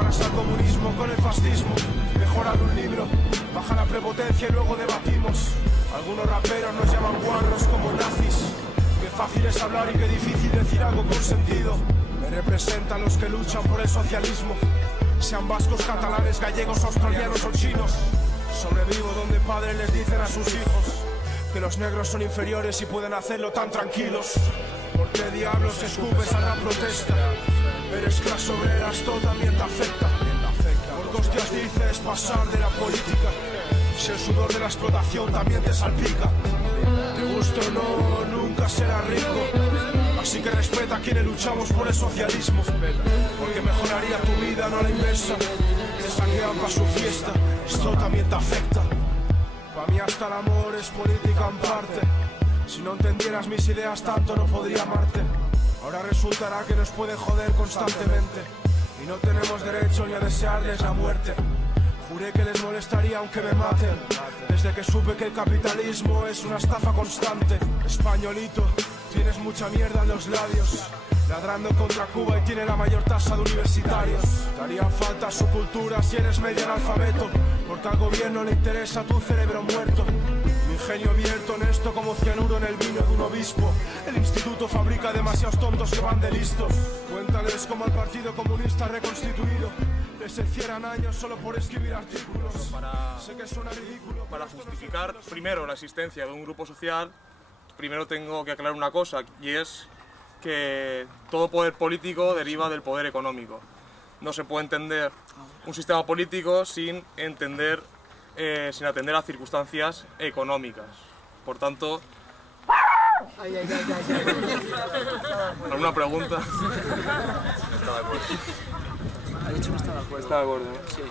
Comparas al comunismo con el fascismo. Mejoran un libro, baja la prepotencia y luego debatimos. Algunos raperos nos llaman guarros como nazis. Qué fácil es hablar y qué difícil decir algo con sentido. Me representan los que luchan por el socialismo. Sean vascos, catalanes, gallegos, australianos o chinos. Sobrevivo donde padres les dicen a sus hijos que los negros son inferiores y pueden hacerlo tan tranquilos. ¿Por qué diablos escupes a la protesta? Eres clase obrera, esto también te afecta. Por qué hostias dices pasar de la política, si el sudor de la explotación también te salpica. Te guste o no, nunca serás rico. Así que respeta a quienes luchamos por el socialismo, porque mejoraría tu vida, no la inversa. Te saquean pa' su fiesta, esto también te afecta. Pa' mí hasta el amor es política en parte. Si no entendieras mis ideas tanto no podría amarte. Ahora resultará que nos pueden joder constantemente y no tenemos derecho ni a desearles la muerte. Juré que les molestaría aunque me maten, desde que supe que el capitalismo es una estafa constante. Españolito, tienes mucha mierda en los labios, ladrando contra Cuba y tiene la mayor tasa de universitarios. Te haría falta su cultura si eres medio analfabeto, porque al gobierno le interesa tu cerebro muerto. Mi ingenio abierto honesto como cianuro en el vino de un obispo. El instituto fabrica demasiados tontos que van de listos. Cuéntales cómo al Partido Comunista reconstituido les encierran años solo por escribir artículos. Sé que suena ridículo. Para justificar primero la existencia de un grupo social, primero tengo que aclarar una cosa, y es que todo poder político deriva del poder económico. No se puede entender un sistema político sin atender a circunstancias económicas. Por tanto, ¿alguna pregunta? Está de acuerdo. Ha dicho que está de acuerdo. Está de acuerdo, ¿no? Sí.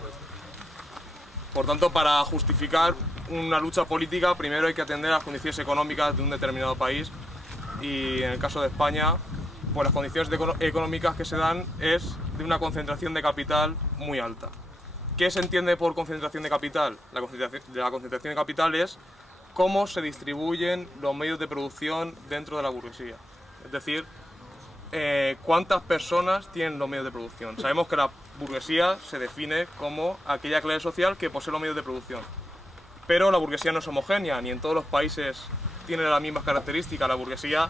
Por tanto, para justificar una lucha política, primero hay que atender a las condiciones económicas de un determinado país, y en el caso de España, pues las condiciones económicas que se dan es de una concentración de capital muy alta. ¿Qué se entiende por concentración de capital? La concentración de capital es cómo se distribuyen los medios de producción dentro de la burguesía. Es decir, cuántas personas tienen los medios de producción. Sabemos que la burguesía se define como aquella clase social que posee los medios de producción. Pero la burguesía no es homogénea, ni en todos los países tiene las mismas características. La burguesía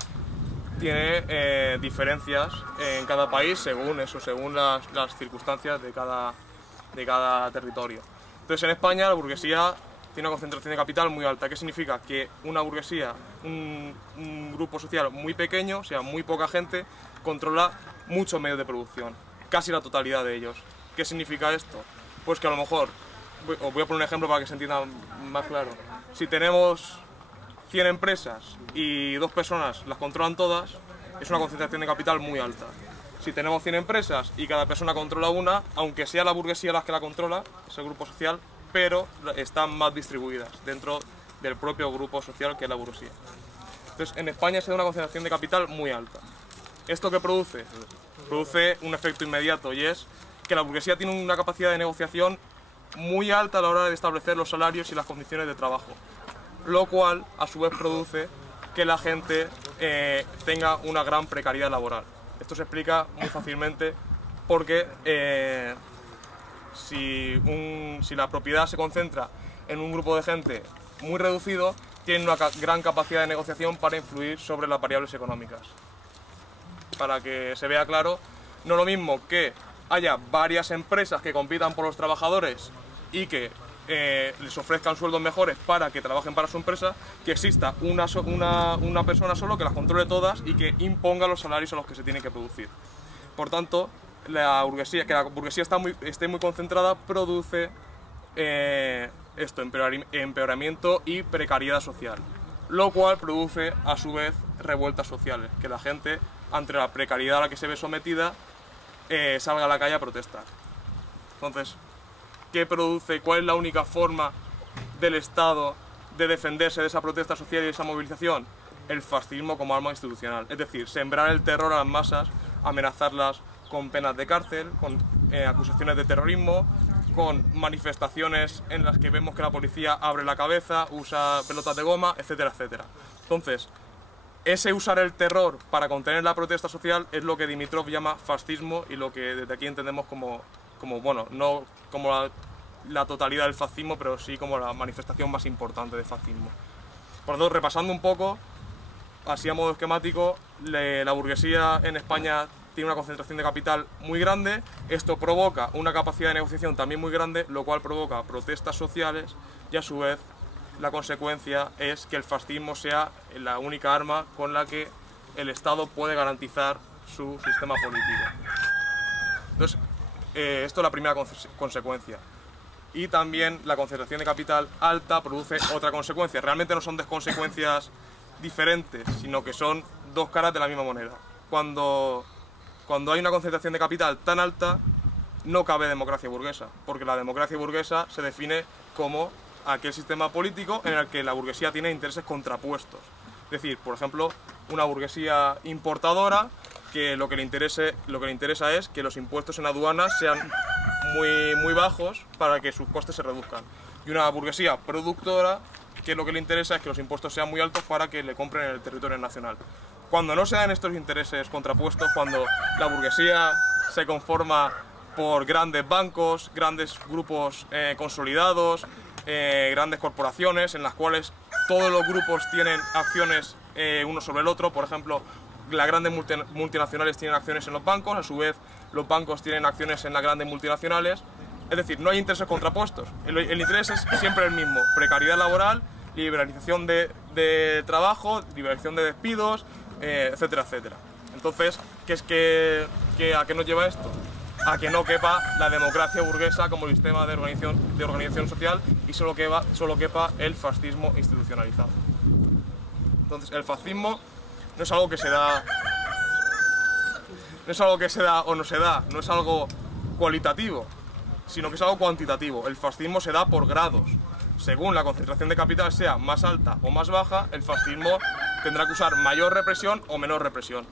tiene diferencias en cada país según las circunstancias de cada territorio. Entonces, en España la burguesía tiene una concentración de capital muy alta. ¿Qué significa? Que una burguesía, un grupo social muy pequeño, o sea, muy poca gente, controla muchos medios de producción, casi la totalidad de ellos. ¿Qué significa esto? Pues que a lo mejor, os voy a poner un ejemplo para que se entienda más claro. Si tenemos 100 empresas y 2 personas las controlan todas, es una concentración de capital muy alta. Si tenemos 100 empresas y cada persona controla una, aunque sea la burguesía la que la controla, ese grupo social, pero están más distribuidas dentro del propio grupo social que es la burguesía. Entonces, en España se da una concentración de capital muy alta. ¿Esto qué produce? Produce un efecto inmediato, y es que la burguesía tiene una capacidad de negociación muy alta a la hora de establecer los salarios y las condiciones de trabajo, lo cual a su vez produce que la gente tenga una gran precariedad laboral. Esto se explica muy fácilmente porque si la propiedad se concentra en un grupo de gente muy reducido, tienen una gran capacidad de negociación para influir sobre las variables económicas. Para que se vea claro, no es lo mismo que haya varias empresas que compitan por los trabajadores y que les ofrezcan sueldos mejores para que trabajen para su empresa, que exista una persona solo que las controle todas y que imponga los salarios a los que se tiene que producir. Por tanto, que la burguesía esté muy concentrada produce empeoramiento y precariedad social, lo cual produce a su vez revueltas sociales, que la gente, ante la precariedad a la que se ve sometida, salga a la calle a protestar. Entonces, ¿qué produce? ¿Cuál es la única forma del Estado de defenderse de esa protesta social y de esa movilización? El fascismo como arma institucional, es decir, sembrar el terror a las masas, amenazarlas con penas de cárcel, con acusaciones de terrorismo, con manifestaciones en las que vemos que la policía abre la cabeza, usa pelotas de goma, etcétera, etcétera. Entonces, ese usar el terror para contener la protesta social es lo que Dimitrov llama fascismo y lo que desde aquí entendemos como como bueno, no como la totalidad del fascismo, pero sí como la manifestación más importante del fascismo. Por lo tanto, repasando un poco, así a modo esquemático, la burguesía en España tiene una concentración de capital muy grande, esto provoca una capacidad de negociación también muy grande, lo cual provoca protestas sociales y a su vez la consecuencia es que el fascismo sea la única arma con la que el Estado puede garantizar su sistema político. Entonces, esto es la primera consecuencia. Y también la concentración de capital alta produce otra consecuencia. Realmente no son dos consecuencias diferentes, sino que son dos caras de la misma moneda. Cuando hay una concentración de capital tan alta, no cabe democracia burguesa, porque la democracia burguesa se define como aquel sistema político en el que la burguesía tiene intereses contrapuestos. Es decir, por ejemplo, una burguesía importadora que lo que le interesa es que los impuestos en aduanas sean muy bajos para que sus costes se reduzcan. Y una burguesía productora que lo que le interesa es que los impuestos sean muy altos para que le compren en el territorio nacional. Cuando no se dan estos intereses contrapuestos, cuando la burguesía se conforma por grandes bancos, grandes grupos consolidados, grandes corporaciones en las cuales todos los grupos tienen acciones uno sobre el otro, por ejemplo, las grandes multinacionales tienen acciones en los bancos, a su vez los bancos tienen acciones en las grandes multinacionales, es decir, no hay intereses contrapuestos, el interés es siempre el mismo, precariedad laboral, liberalización de trabajo, liberalización de despidos, etcétera, etcétera. Entonces, ¿a qué nos lleva esto? A que no quepa la democracia burguesa como sistema de organización social y solo quepa el fascismo institucionalizado. Entonces, el fascismo no es algo que se da, o no se da, no es algo cualitativo, sino que es algo cuantitativo. El fascismo se da por grados. Según la concentración de capital sea más alta o más baja, el fascismo tendrá que usar mayor represión o menor represión.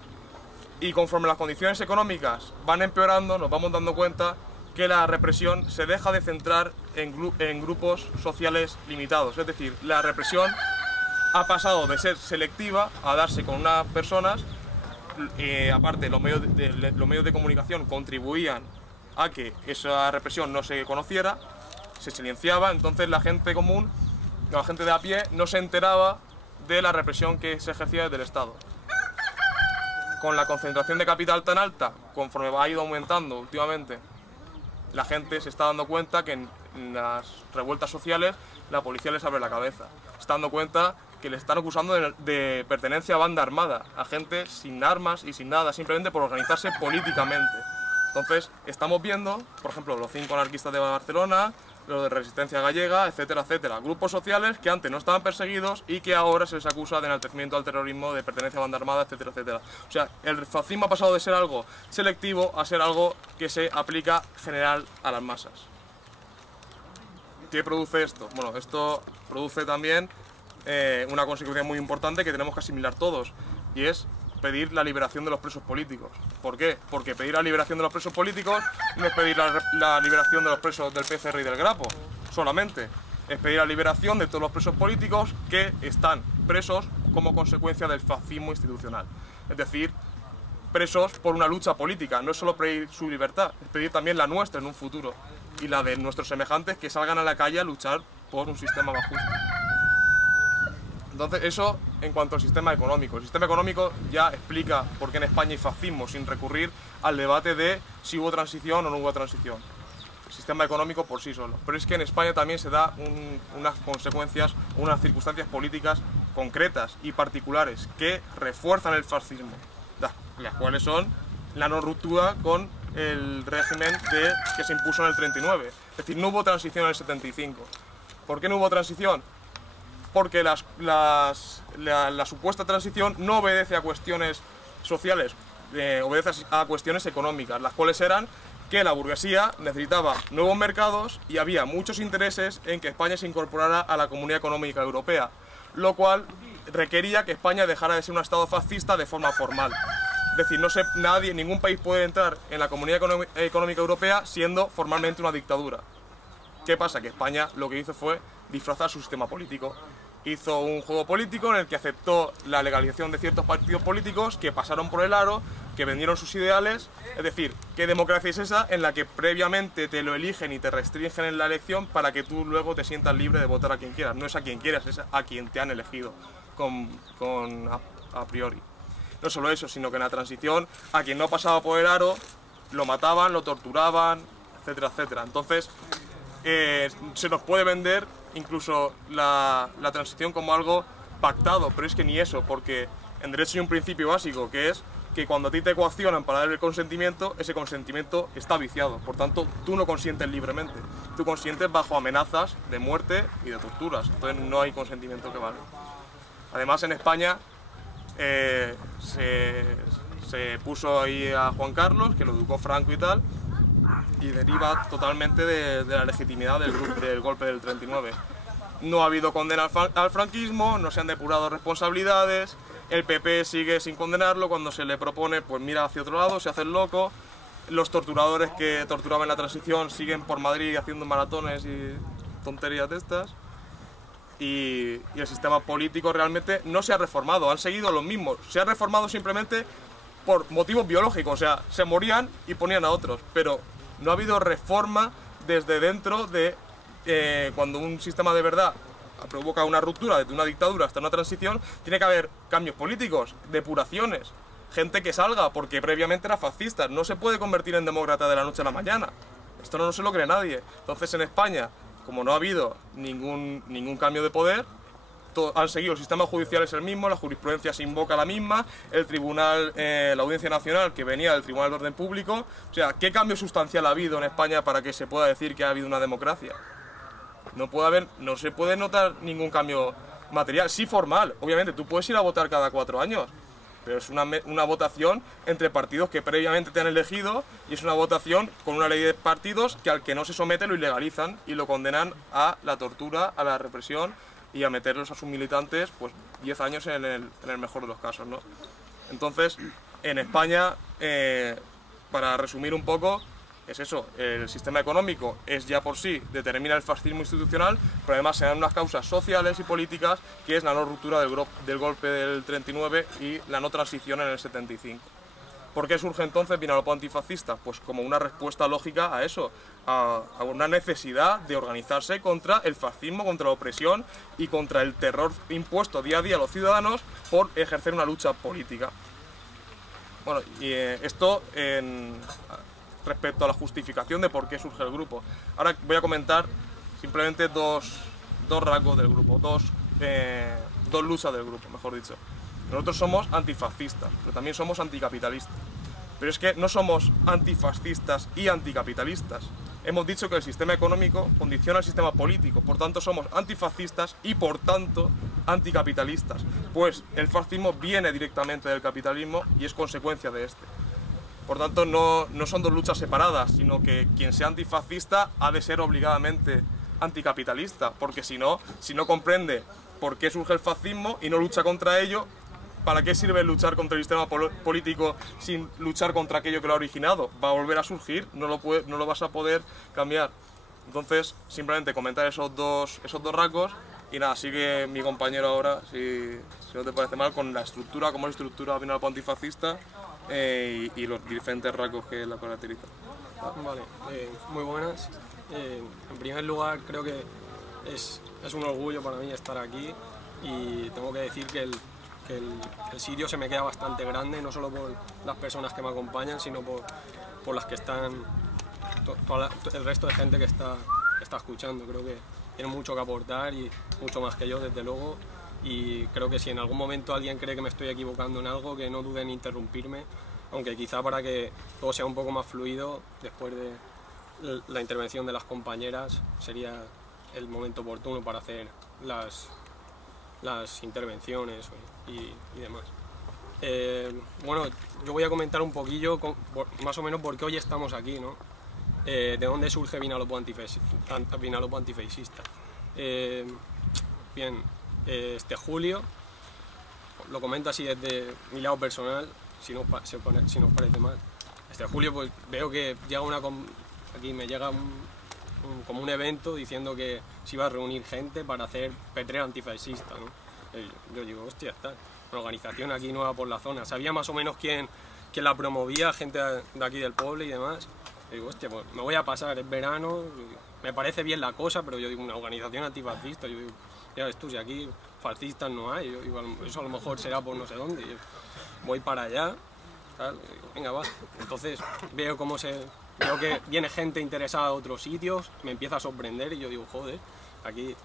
Y conforme las condiciones económicas van empeorando, nos vamos dando cuenta que la represión se deja de centrar en grupos sociales limitados. Es decir, la represión ha pasado de ser selectiva a darse con unas personas. Aparte, los medios de comunicación contribuían a que esa represión no se conociera, se silenciaba, entonces la gente común, la gente de a pie, no se enteraba de la represión que se ejercía desde el Estado. Con la concentración de capital tan alta, conforme ha ido aumentando últimamente, la gente se está dando cuenta que en las revueltas sociales la policía les abre la cabeza. Se está dando cuenta que le están acusando de pertenencia a banda armada, a gente sin armas y sin nada, simplemente por organizarse políticamente. Entonces, estamos viendo, por ejemplo, los 5 anarquistas de Barcelona, los de Resistencia Gallega, etcétera, etcétera. Grupos sociales que antes no estaban perseguidos y que ahora se les acusa de enaltecimiento al terrorismo, de pertenencia a banda armada, etcétera, etcétera. O sea, el fascismo ha pasado de ser algo selectivo a ser algo que se aplica general a las masas. ¿Qué produce esto? Bueno, esto produce también una consecuencia muy importante que tenemos que asimilar todos, y es pedir la liberación de los presos políticos. ¿Por qué? Porque pedir la liberación de los presos políticos no es pedir la liberación de los presos del PCR y del Grapo, solamente. Es pedir la liberación de todos los presos políticos que están presos como consecuencia del fascismo institucional. Es decir, presos por una lucha política. No es solo pedir su libertad, es pedir también la nuestra en un futuro. Y la de nuestros semejantes que salgan a la calle a luchar por un sistema más justo. Entonces, eso en cuanto al sistema económico. El sistema económico ya explica por qué en España hay fascismo, sin recurrir al debate de si hubo transición o no hubo transición. El sistema económico por sí solo. Pero es que en España también se da unas consecuencias, unas circunstancias políticas concretas y particulares que refuerzan el fascismo, las cuales son la no ruptura con el régimen que se impuso en el 39. Es decir, no hubo transición en el 75. ¿Por qué no hubo transición? Porque la supuesta transición no obedece a cuestiones sociales, obedece a cuestiones económicas, las cuales eran que la burguesía necesitaba nuevos mercados y había muchos intereses en que España se incorporara a la Comunidad Económica Europea, lo cual requería que España dejara de ser un Estado fascista de forma formal. Es decir, ningún país puede entrar en la Comunidad Económica Europea siendo formalmente una dictadura. ¿Qué pasa? Que España lo que hizo fue disfrazar su sistema político. Hizo un juego político en el que aceptó la legalización de ciertos partidos políticos que pasaron por el aro que vendieron sus ideales. Es decir, ¿qué democracia es esa en la que previamente te lo eligen y te restringen en la elección para que tú luego te sientas libre de votar a quien quieras? No es a quien quieras, es a quien te han elegido a priori. No solo eso, sino que en la transición a quien no pasaba por el aro lo mataban, lo torturaban, etcétera, etcétera. Entonces se nos puede vender incluso la transición como algo pactado, pero es que ni eso, porque en derecho hay un principio básico, que es que cuando a ti te coaccionan para dar el consentimiento, ese consentimiento está viciado. Por tanto, tú no consientes libremente. Tú consientes bajo amenazas de muerte y de torturas. Entonces no hay consentimiento que valga. Además, en España se puso ahí a Juan Carlos, que lo educó Franco y tal, y deriva totalmente de la legitimidad del golpe del 39. No ha habido condena al franquismo, no se han depurado responsabilidades. El PP sigue sin condenarlo, cuando se le propone pues mira hacia otro lado, se hace el loco. Los torturadores que torturaban en la transición siguen por Madrid haciendo maratones y tonterías de estas. Y el sistema político realmente no se ha reformado, han seguido los mismos. Se ha reformado simplemente por motivos biológicos, o sea, se morían y ponían a otros. Pero no ha habido reforma desde dentro de cuando un sistema de verdad provoca una ruptura desde una dictadura hasta una transición, tiene que haber cambios políticos, depuraciones, gente que salga, porque previamente era fascista. No se puede convertir en demócrata de la noche a la mañana. Esto no se lo cree nadie. Entonces en España, como no ha habido ningún cambio de poder, han seguido, el sistema judicial es el mismo, la jurisprudencia se invoca la misma, el tribunal, la Audiencia Nacional que venía del Tribunal de Orden Público. O sea, ¿qué cambio sustancial ha habido en España para que se pueda decir que ha habido una democracia? No se puede notar ningún cambio material, sí formal. Obviamente tú puedes ir a votar cada 4 años, pero es una votación entre partidos que previamente te han elegido, y es una votación con una ley de partidos que al que no se somete lo ilegalizan y lo condenan a la tortura, a la represión y a meterlos a sus militantes pues 10 años en el mejor de los casos, ¿no? Entonces, en España, para resumir un poco, es eso, el sistema económico es ya por sí, determina el fascismo institucional, pero además se dan unas causas sociales y políticas, que es la no ruptura del golpe del 39 y la no transición en el 75. ¿Por qué surge entonces Vinalopó antifascista? Pues como una respuesta lógica a eso, a una necesidad de organizarse contra el fascismo, contra la opresión y contra el terror impuesto día a día a los ciudadanos por ejercer una lucha política. Bueno, y esto respecto a la justificación de por qué surge el grupo. Ahora voy a comentar simplemente dos rasgos del grupo, dos luchas del grupo, mejor dicho. Nosotros somos antifascistas, pero también somos anticapitalistas. Pero es que no somos antifascistas y anticapitalistas. Hemos dicho que el sistema económico condiciona el sistema político, por tanto somos antifascistas y por tanto anticapitalistas, pues el fascismo viene directamente del capitalismo y es consecuencia de este. Por tanto, no son dos luchas separadas, sino que quien sea antifascista ha de ser obligadamente anticapitalista, porque si no comprende por qué surge el fascismo y no lucha contra ello, ¿para qué sirve luchar contra el sistema político sin luchar contra aquello que lo ha originado? Va a volver a surgir, no lo vas a poder cambiar. Entonces, simplemente comentar esos dos rasgos y nada, sigue mi compañero ahora, si no te parece mal, con la estructura, cómo es la estructura Vinalopó antifascista y los diferentes rasgos que la caracterizan. Vale, muy buenas. En primer lugar, creo que es un orgullo para mí estar aquí, y tengo que decir que el sitio se me queda bastante grande, no solo por las personas que me acompañan, sino por las que están, el resto de gente que está escuchando. Creo que tiene mucho que aportar, y mucho más que yo, desde luego, y creo que si en algún momento alguien cree que me estoy equivocando en algo, que no duden en interrumpirme, aunque quizá para que todo sea un poco más fluido, después de la intervención de las compañeras, sería el momento oportuno para hacer las intervenciones y demás. Bueno, yo voy a comentar un poquillo, más o menos, por qué hoy estamos aquí, ¿no? De dónde surge Vinalopó antifascista. Bien, este julio, lo comento así desde mi lado personal, si no os parece mal. Este julio pues veo que llega aquí me llega como un evento diciendo que se iba a reunir gente para hacer petrera antifascista, ¿no? Yo digo, hostia, está una organización aquí nueva por la zona. Sabía más o menos quién quien la promovía, gente de aquí del pueblo y demás. Y digo, hostia, pues me voy a pasar, es verano, me parece bien la cosa, pero yo digo, una organización antifascista, yo digo, ya ves tú, si aquí fascistas no hay, yo digo, eso a lo mejor será por no sé dónde, yo voy para allá, tal, y digo, venga, va. Entonces veo que viene gente interesada de otros sitios, me empieza a sorprender y yo digo, joder, aquí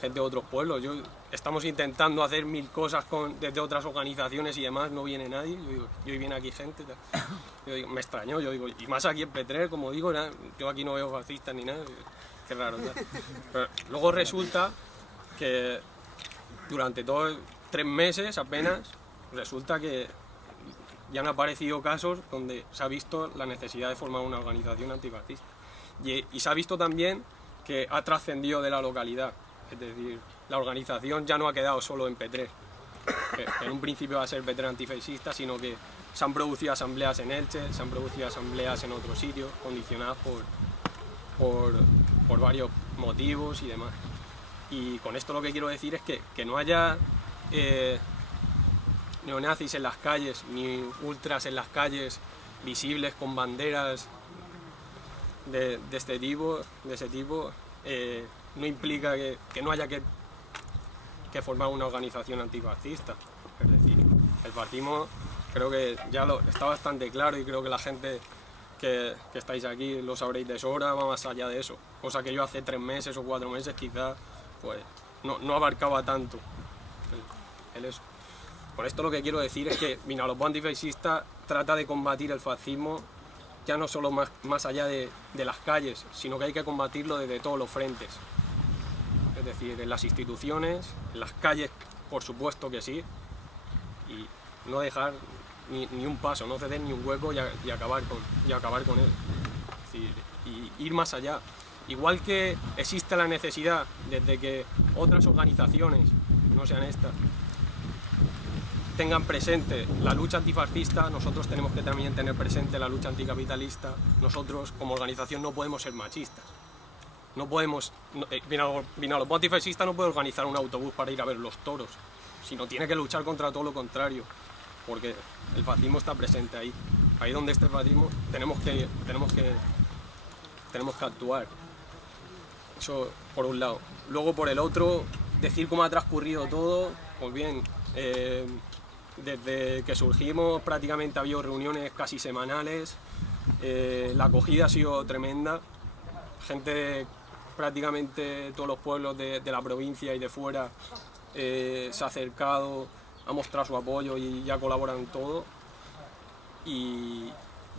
gente de otros pueblos, estamos intentando hacer 1000 cosas desde otras organizaciones y demás, no viene nadie, yo digo, y hoy viene aquí gente, tal. Yo digo, me extrañó, yo digo, y más aquí en Petrer, como digo, yo aquí no veo fascistas ni nada, qué raro, tal. Pero luego resulta que durante todos 3 meses apenas, resulta que ya han aparecido casos donde se ha visto la necesidad de formar una organización antifascista. Y se ha visto también que ha trascendido de la localidad. Es decir, la organización ya no ha quedado solo en Petrer, que en un principio va a ser Petrer antifascista, sino que se han producido asambleas en Elche, se han producido asambleas en otros sitios, condicionadas por varios motivos y demás. Y con esto lo que quiero decir es que no haya neonazis en las calles, ni ultras en las calles visibles con banderas de ese tipo, no implica que no haya que formar una organización antifascista. Es decir, el fascismo creo que ya está bastante claro y creo que la gente que estáis aquí lo sabréis de sobra, va más allá de eso. Cosa que yo hace 3 meses o 4 meses quizás pues, no abarcaba tanto el eso. Por esto lo que quiero decir es que Vinalopó Antifascista trata de combatir el fascismo ya no solo más allá de las calles, sino que hay que combatirlo desde todos los frentes. Es decir, en las instituciones, en las calles, por supuesto que sí, y no dejar ni un paso, no ceder ni un hueco y acabar con él. Es decir, y ir más allá. Igual que existe la necesidad desde que otras organizaciones, no sean estas, tengan presente la lucha antifascista, nosotros tenemos que también tener presente la lucha anticapitalista. Nosotros como organización no podemos ser machistas. No podemos, Vinalopó Antifascista no puede organizar un autobús para ir a ver los toros, sino tiene que luchar contra todo lo contrario, porque el fascismo está presente ahí. Ahí donde esté el fascismo tenemos que actuar. Eso por un lado. Luego por el otro, decir cómo ha transcurrido todo, pues bien, desde que surgimos prácticamente ha habido reuniones casi semanales, la acogida ha sido tremenda, gente prácticamente todos los pueblos de la provincia y de fuera se ha acercado, ha mostrado su apoyo y ya colaboran en todo. Y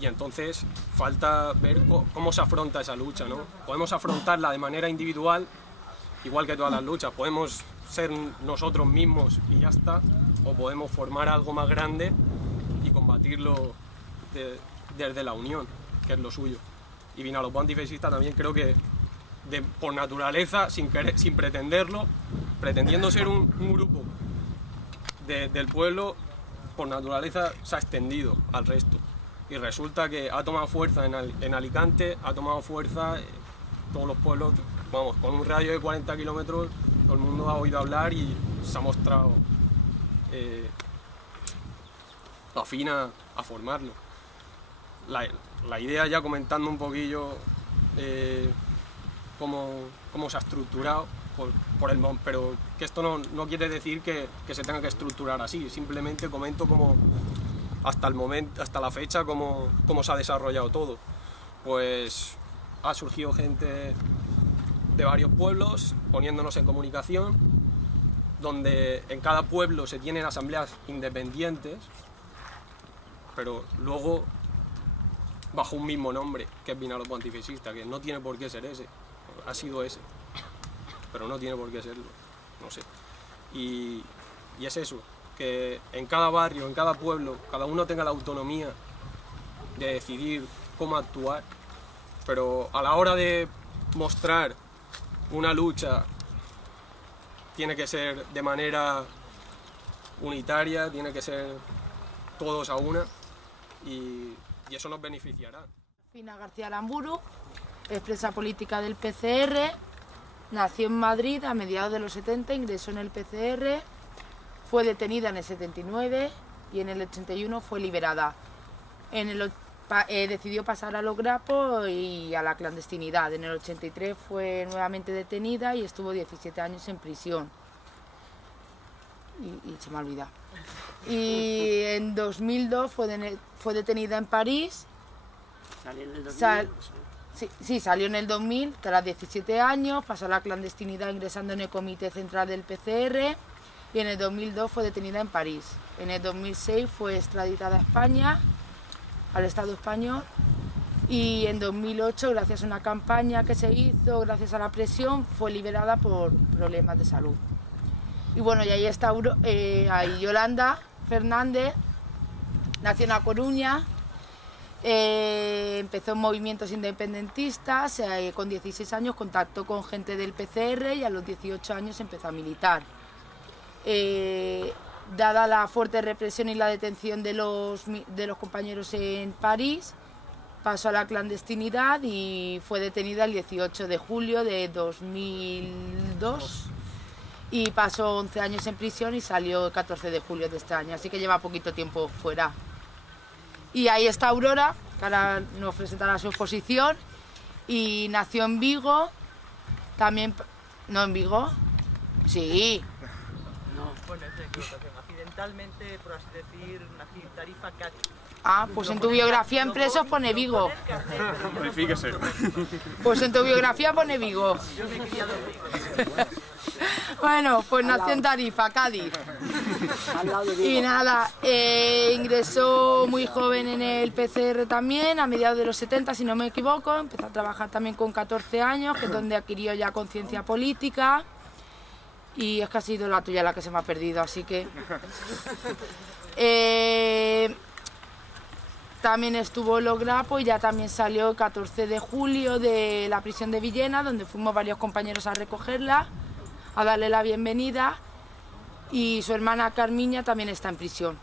entonces falta ver cómo se afronta esa lucha, ¿no? Podemos afrontarla de manera individual, igual que todas las luchas, podemos ser nosotros mismos y ya está, o podemos formar algo más grande y combatirlo desde la unión, que es lo suyo. Y Vinalopó Antifascista también creo que por naturaleza, sin pretenderlo, pretendiendo ser un grupo del pueblo, por naturaleza se ha extendido al resto. Y resulta que ha tomado fuerza en Alicante, ha tomado fuerza en todos los pueblos, vamos, con un radio de 40 kilómetros, todo el mundo ha oído hablar y se ha mostrado afín a formarlo. La idea, ya comentando un poquillo cómo se ha estructurado, pero que esto no quiere decir que se tenga que estructurar así, simplemente comento cómo hasta el momento, hasta la fecha, cómo se ha desarrollado todo. Pues ha surgido gente de varios pueblos poniéndonos en comunicación, donde en cada pueblo se tienen asambleas independientes, pero luego bajo un mismo nombre, que es Vinalopó Antifascista, que no tiene por qué ser ese, ha sido ese, pero no tiene por qué serlo, no sé. Y es eso, que en cada barrio, en cada pueblo, cada uno tenga la autonomía de decidir cómo actuar, pero a la hora de mostrar una lucha tiene que ser de manera unitaria, tiene que ser todos a una y eso nos beneficiará. Fina García Lamburu, expresa política del PCR, nació en Madrid a mediados de los 70, ingresó en el PCR, fue detenida en el 79 y en el 81 fue liberada. decidió pasar a los grapos y a la clandestinidad. En el 83 fue nuevamente detenida y estuvo 17 años en prisión. Y se me ha olvidado. Y en 2002 fue detenida en París. ¿Salió en el 2000? Sí, salió en el 2000, tras 17 años, pasó a la clandestinidad ingresando en el Comité Central del PCR y en el 2002 fue detenida en París. En el 2006 fue extraditada a España, al Estado español, y en 2008, gracias a una campaña que se hizo, gracias a la presión, fue liberada por problemas de salud. Y bueno, y ahí está ahí Yolanda Fernández, nació en A Coruña. Empezó en movimientos independentistas, con 16 años contactó con gente del PCR y a los 18 años empezó a militar. Dada la fuerte represión y la detención de los compañeros en París, pasó a la clandestinidad y fue detenida el 18 de julio de 2002 y pasó 11 años en prisión y salió el 14 de julio de este año, así que lleva poquito tiempo fuera. Y ahí está Aurora, que ahora nos presentará su exposición, y nació en Vigo, también... ¿No en Vigo? Sí. No. Bueno, es de equivocación. Accidentalmente, por así decir, nací en Tarifa, Cádiz. Ah, pues en tu biografía en presos pone Vigo. Verifíquese. Pues en tu biografía pone Vigo. Yo me he criado en Vigo. Bueno, pues nació en Tarifa, Cádiz. Y nada, ingresó muy joven en el PCR también, a mediados de los 70, si no me equivoco. Empezó a trabajar también con 14 años, que es donde adquirió ya conciencia política. Y es que ha sido la tuya la que se me ha perdido, así que... También estuvo en los grapos y ya también salió el 14 de julio de la prisión de Villena, donde fuimos varios compañeros a recogerla, a darle la bienvenida, y su hermana Carmiña también está en prisión.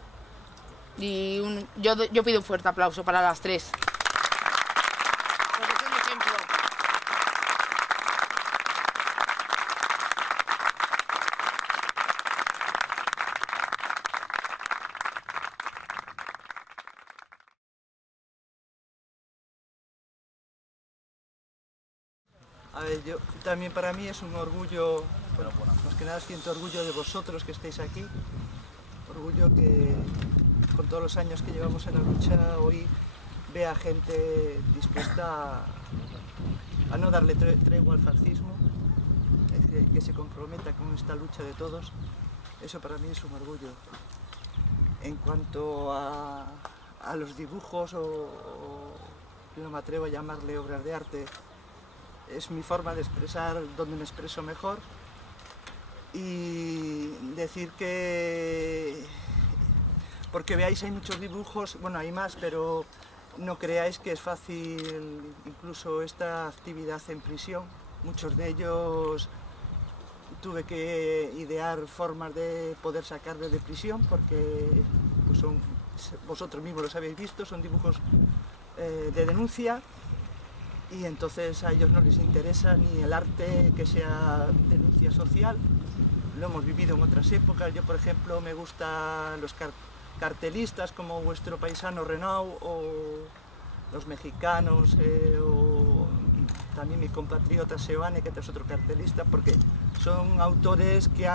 Y yo pido un fuerte aplauso para las tres. Porque es un ejemplo. A ver, también para mí es un orgullo, bueno, más que nada siento orgullo de vosotros que estáis aquí, orgullo que con todos los años que llevamos en la lucha hoy vea gente dispuesta a no darle tregua al fascismo, que se comprometa con esta lucha de todos. Eso para mí es un orgullo. En cuanto a los dibujos, o yo no me atrevo a llamarle obras de arte, es mi forma de expresar donde me expreso mejor, y decir que, porque veáis, hay muchos dibujos, bueno, hay más, pero no creáis que es fácil incluso esta actividad en prisión. Muchos de ellos tuve que idear formas de poder sacarle de prisión, porque pues vosotros mismos los habéis visto, son dibujos de denuncia. Y entonces a ellos no les interesa ni el arte que sea denuncia social. Lo hemos vivido en otras épocas. Yo, por ejemplo, me gustan los cartelistas como vuestro paisano Renaud, o los mexicanos, o también mi compatriota Seoane, que es otro cartelista, porque son autores que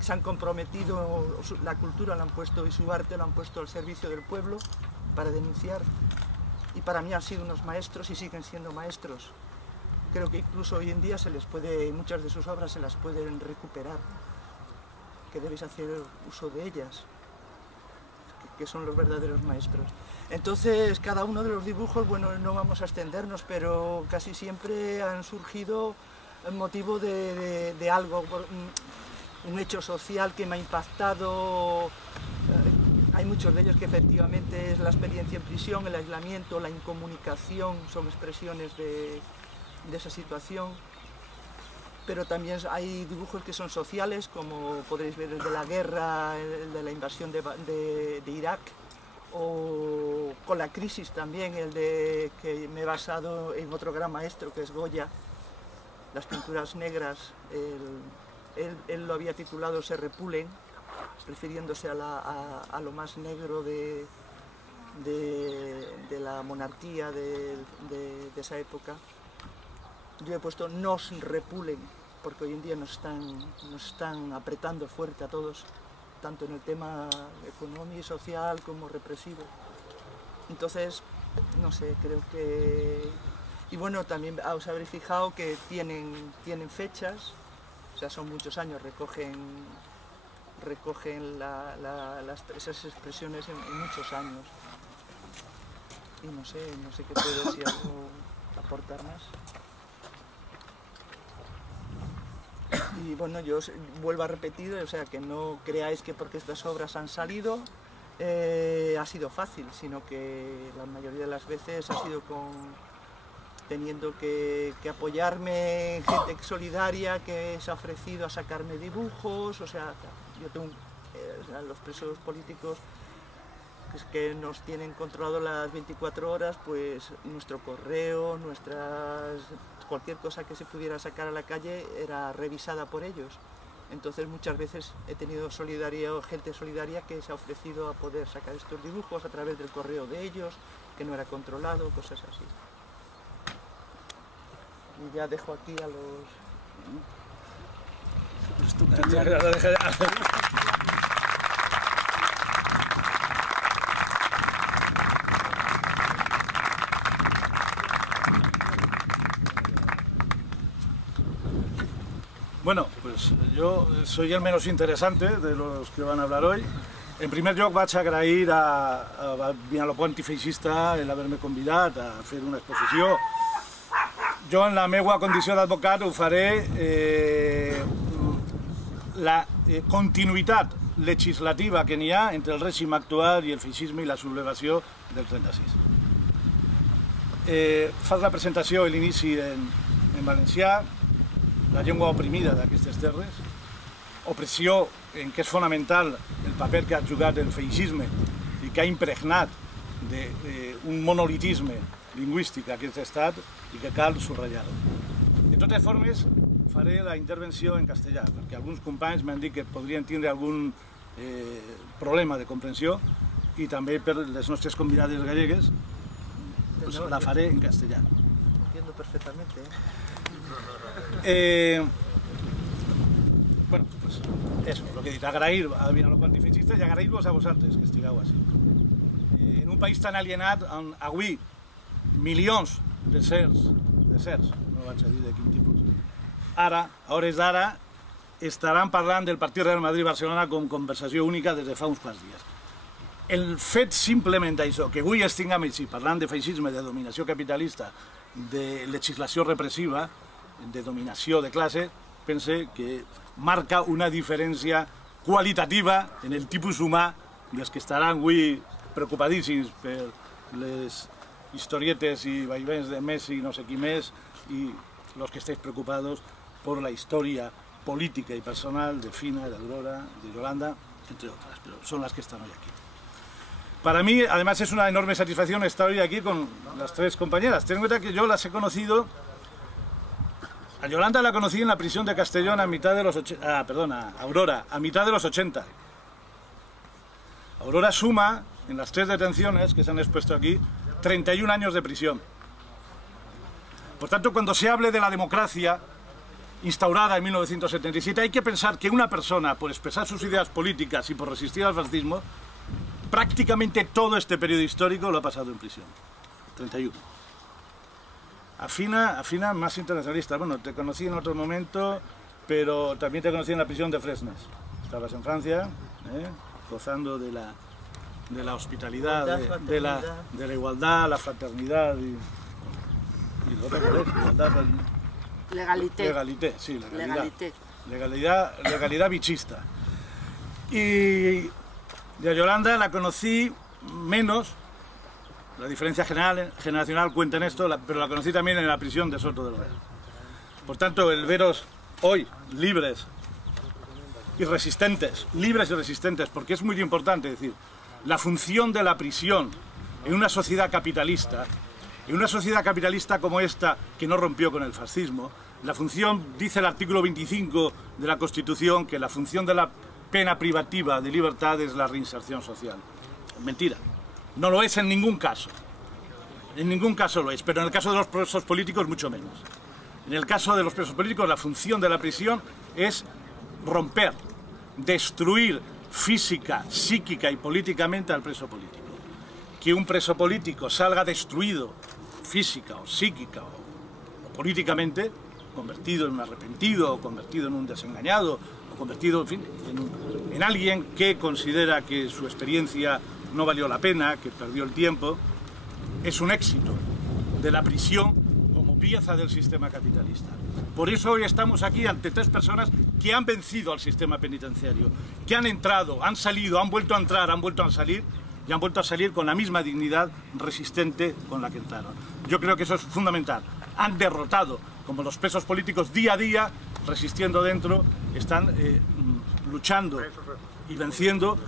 se han comprometido, la cultura la han puesto y su arte lo han puesto al servicio del pueblo para denunciar. Y para mí han sido unos maestros y siguen siendo maestros. Creo que incluso hoy en día muchas de sus obras se las pueden recuperar, que debéis hacer uso de ellas, que son los verdaderos maestros. Entonces, cada uno de los dibujos, bueno, no vamos a extendernos, pero casi siempre han surgido en motivo de algo, un hecho social que me ha impactado. Hay muchos de ellos que efectivamente es la experiencia en prisión, el aislamiento, la incomunicación, son expresiones de esa situación. Pero también hay dibujos que son sociales, como podréis ver el de la guerra, el de la invasión de Irak, o con la crisis también, que me he basado en otro gran maestro que es Goya, las pinturas negras. Él lo había titulado Se repulen, refiriéndose a lo más negro de de la monarquía de esa época, yo he puesto nos repulen, porque hoy en día nos están apretando fuerte a todos, tanto en el tema económico y social como represivo. Entonces, no sé, creo que... Y bueno, también os habréis fijado que tienen fechas, o sea, son muchos años, recogen esas expresiones en muchos años. Y no sé qué puedo decir, algo aportar más. Y bueno, yo os vuelvo a repetir, o sea, que no creáis que porque estas obras han salido ha sido fácil, sino que la mayoría de las veces ha sido teniendo que apoyarme en gente solidaria que se ha ofrecido a sacarme dibujos, o sea, yo tengo los presos políticos que nos tienen controlado las 24 horas, pues nuestro correo, cualquier cosa que se pudiera sacar a la calle era revisada por ellos. Entonces muchas veces he tenido gente solidaria que se ha ofrecido a poder sacar estos dibujos a través del correo de ellos, que no era controlado, cosas así. Y ya dejo aquí a los... Bueno, pues jo soy el menos interesante de los que van a hablar hoy. En primer lloc vaig agrair a Vinalopó Antifeixista l'haver-me convidat a fer una exposició. Jo en la meva condició d'advocat ho faré la continuïtat legislativa que n'hi ha entre el règim actual i el feixisme i la sublevació del 36. Faig la presentació i l'inici en valencià, la llengua oprimida d'aquestes terres, opressió en què és fonamental el paper que ha jugat el feixisme i que ha impregnat d'un monolitisme lingüístic a aquest estat i que cal subratllar-ho. De totes formes, faré la intervenció en castellà, perquè alguns companys m'han dit que podrien tindre algun problema de comprensió i també per les nostres convidades gallegues la faré en castellà. Entiendo perfectamente, Bueno, pues eso, lo que he dit, agrair a Vinalopó Antifeixistes i agrair-vos a vosaltres que estigueu així. En un país tan alienat on avui milions de certs, no vaig a dir de quin tipus, ara, a hores d'ara, estaran parlant del partit Real Madrid-Barcelona com conversació única des de fa uns quants dies. El fet simplement d'això, que avui estiguem així parlant de feixisme, de dominació capitalista, de legislació repressiva, de dominació de classe, pense que marca una diferència qualitativa en el tipus humà dels que estaran avui preocupadíssims per les historietes i vaivens de Messi i no sé qui més i los que estéis preocupados por la historia política y personal de Fina, de Aurora, de Yolanda, entre otras, pero son las que están hoy aquí. Para mí, además, es una enorme satisfacción estar hoy aquí con las tres compañeras. Ten en cuenta que yo las he conocido... A Yolanda la conocí en la prisión de Castellón a mitad de los 80... a Aurora, a mitad de los 80. Aurora suma, en las tres detenciones que se han expuesto aquí, 31 años de prisión. Por tanto, cuando se hable de la democracia instaurada en 1977, hay que pensar que una persona, por expresar sus ideas políticas y por resistir al fascismo, prácticamente todo este periodo histórico lo ha pasado en prisión. 31. Afina, más internacionalista. Bueno, te conocí en otro momento, pero también te conocí en la prisión de Fresnes. Estabas en Francia, gozando de la hospitalidad, de la igualdad, la fraternidad y lo otro que es, igualdad... Legalité, sí, legalidad bichista. Y a Yolanda la conocí menos, la diferencia generacional cuenta en esto, pero la conocí también en la prisión de Soto del Real. Por tanto, el veros hoy libres y resistentes, porque es muy importante decir, la función de la prisión en una sociedad capitalista como esta, que no rompió con el fascismo, la función, dice el artículo 25 de la Constitución, que la función de la pena privativa de libertad es la reinserción social. Mentira. No lo es en ningún caso. En ningún caso lo es, pero en el caso de los presos políticos mucho menos. En el caso de los presos políticos la función de la prisión es romper, destruir física, psíquica y políticamente al preso político. Que un preso político salga destruido física o psíquica o políticamente, convertido en un arrepentido, o convertido en un desengañado, o convertido, en fin, en alguien que considera que su experiencia no valió la pena, que perdió el tiempo, es un éxito de la prisión como pieza del sistema capitalista. Por eso hoy estamos aquí ante 3 personas que han vencido al sistema penitenciario, que han entrado, han salido, han vuelto a entrar, han vuelto a salir, y han vuelto a salir con la misma dignidad resistente con la que entraron. Yo creo que eso es fundamental. Han derrotado, como los presos políticos día a día, resistiendo dentro, están luchando y venciendo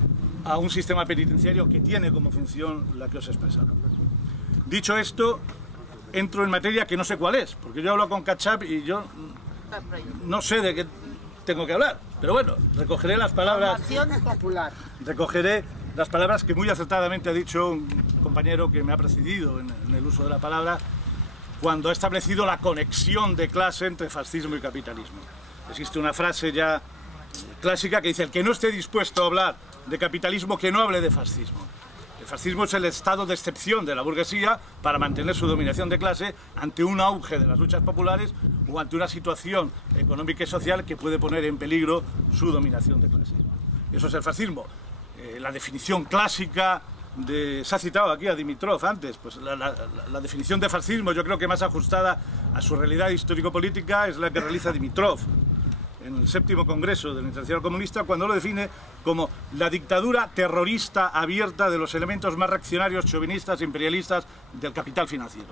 a un sistema penitenciario que tiene como función la que os he expresado. Dicho esto, entro en materia que no sé cuál es, porque yo hablo con Catxap y yo no sé de qué tengo que hablar, pero bueno, recogeré las palabras. Recogeré las palabras que muy acertadamente ha dicho un compañero que me ha precedido en el uso de la palabra, cuando ha establecido la conexión de clase entre fascismo y capitalismo. Existe una frase ya clásica que dice: el que no esté dispuesto a hablar de capitalismo, que no hable de fascismo. El fascismo es el estado de excepción de la burguesía para mantener su dominación de clase ante un auge de las luchas populares o ante una situación económica y social que puede poner en peligro su dominación de clase. Eso es el fascismo. La definición clásica se ha citado aquí a Dimitrov antes, pues la definición de fascismo, yo creo que más ajustada a su realidad histórico-política, es la que realiza Dimitrov en el 7º Congreso del Internacional Comunista, cuando lo define como la dictadura terrorista abierta de los elementos más reaccionarios, chauvinistas, imperialistas del capital financiero.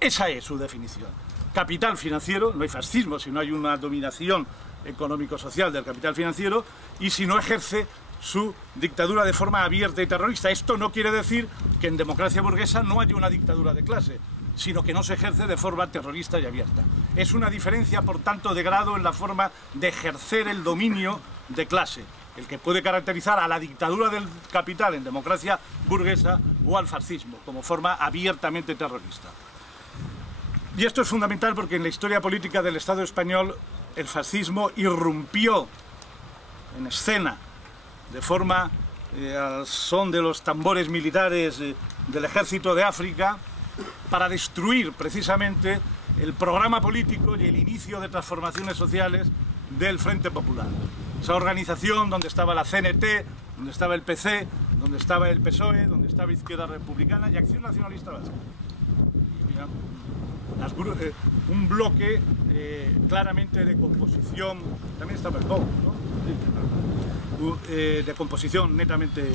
Esa es su definición. Capital financiero, no hay fascismo si no hay una dominación económico-social del capital financiero y si no ejerce su dictadura de forma abierta y terrorista. Esto no quiere decir que en democracia burguesa no haya una dictadura de clase, sino que no se ejerce de forma terrorista y abierta. Es una diferencia, por tanto, de grado en la forma de ejercer el dominio de clase, el que puede caracterizar a la dictadura del capital en democracia burguesa o al fascismo, como forma abiertamente terrorista. Y esto es fundamental porque en la historia política del Estado español el fascismo irrumpió en escena de forma al son de los tambores militares del ejército de África para destruir precisamente el programa político y el inicio de transformaciones sociales del Frente Popular. Esa organización donde estaba la CNT, donde estaba el PC, donde estaba el PSOE, donde estaba Izquierda Republicana y Acción Nacionalista Vasca. Un bloque claramente de composición, también estaba el POU, ¿no? De composición netamente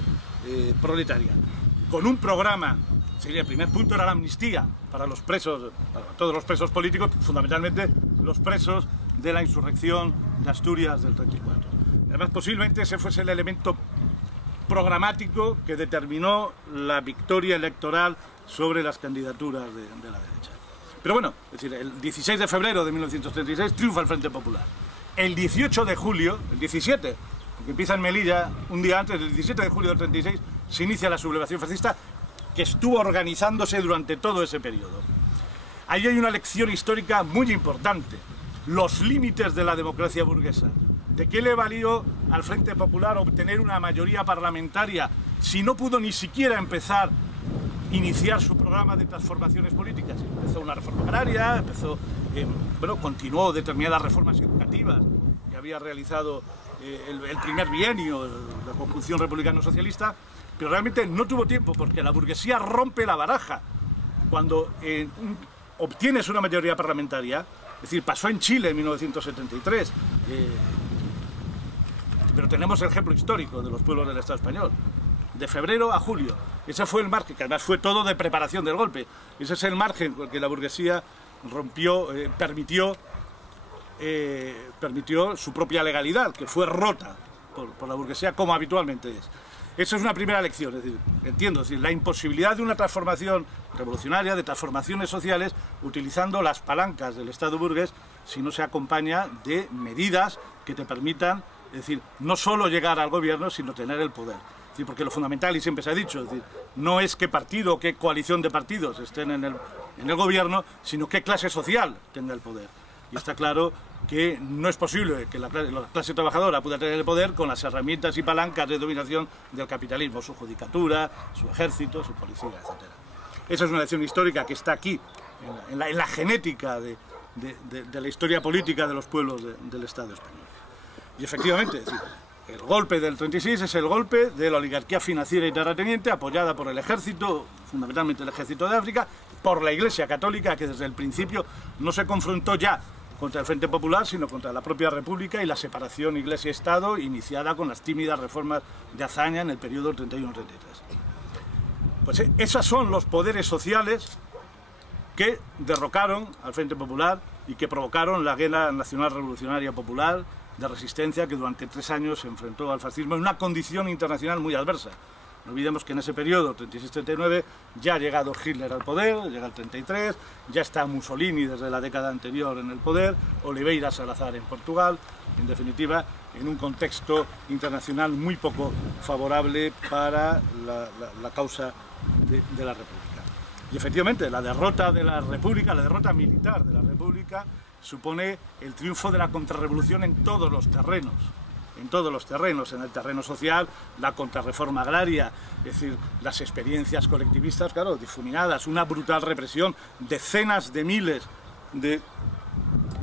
proletaria, con un programa. Sería el primer punto, era la amnistía para los presos, para todos los presos políticos, fundamentalmente los presos de la insurrección de Asturias del 34. Además, posiblemente ese fuese el elemento programático que determinó la victoria electoral sobre las candidaturas de la derecha. Pero bueno, es decir, el 16 de febrero de 1936 triunfa el Frente Popular. El 18 de julio, el 17, porque empieza en Melilla un día antes, el 17 de julio del 36, se inicia la sublevación fascista, que estuvo organizándose durante todo ese periodo. Ahí hay una lección histórica muy importante: los límites de la democracia burguesa. ¿De qué le valió al Frente Popular obtener una mayoría parlamentaria si no pudo ni siquiera empezar a iniciar su programa de transformaciones políticas? Empezó una reforma agraria, continuó determinadas reformas educativas que había realizado el primer bienio, la conjunción republicano-socialista, pero realmente no tuvo tiempo porque la burguesía rompe la baraja. Cuando obtienes una mayoría parlamentaria, es decir, pasó en Chile en 1973, pero tenemos el ejemplo histórico de los pueblos del Estado español, de febrero a julio. Ese fue el margen, que además fue todo de preparación del golpe. Ese es el margen con que la burguesía rompió, permitió su propia legalidad, que fue rota por la burguesía, como habitualmente es. Eso es una primera lección, es decir, entiendo, es decir, la imposibilidad de una transformación revolucionaria, de transformaciones sociales, utilizando las palancas del Estado burgués, si no se acompaña de medidas que te permitan, es decir, no solo llegar al gobierno, sino tener el poder. decir, porque lo fundamental, y siempre se ha dicho, es decir, no es qué partido o qué coalición de partidos estén en el gobierno, sino qué clase social tenga el poder. Y está claro que no es posible que la clase trabajadora pueda tener el poder con las herramientas y palancas de dominación del capitalismo, su judicatura, su ejército, su policía, etc. Esa es una lección histórica que está aquí, en la genética de la historia política de los pueblos del Estado español. Y efectivamente, es decir, el golpe del 36 es el golpe de la oligarquía financiera y terrateniente apoyada por el ejército, fundamentalmente el ejército de África, por la Iglesia Católica, que desde el principio no se confrontó ya contra el Frente Popular, sino contra la propia República y la separación Iglesia-Estado iniciada con las tímidas reformas de Azaña en el periodo 31-33. Pues esos son los poderes sociales que derrocaron al Frente Popular y que provocaron la guerra nacional revolucionaria popular de resistencia que durante 3 años se enfrentó al fascismo en una condición internacional muy adversa. No olvidemos que en ese periodo, 36-39, ya ha llegado Hitler al poder, llega el 33, ya está Mussolini desde la década anterior en el poder, Oliveira Salazar en Portugal, en definitiva, en un contexto internacional muy poco favorable para la causa de la República. Y efectivamente, la derrota de la República, la derrota militar de la República, supone el triunfo de la contrarrevolución en todos los terrenos. En el terreno social, la contrarreforma agraria, es decir, las experiencias colectivistas, claro, difuminadas, una brutal represión, decenas de miles de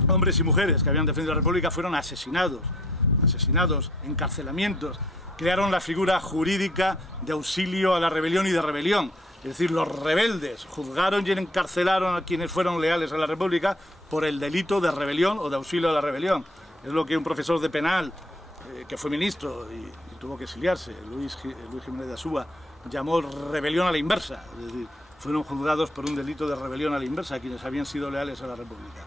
hombres y mujeres que habían defendido la República fueron asesinados, encarcelamientos, crearon la figura jurídica de auxilio a la rebelión y de rebelión. Es decir, los rebeldes juzgaron y encarcelaron a quienes fueron leales a la República por el delito de rebelión o de auxilio a la rebelión. Es lo que un profesor de penal, que fue ministro y tuvo que exiliarse, Luis Jiménez de Asúa, llamó rebelión a la inversa. Es decir, fueron juzgados por un delito de rebelión a la inversa quienes habían sido leales a la República.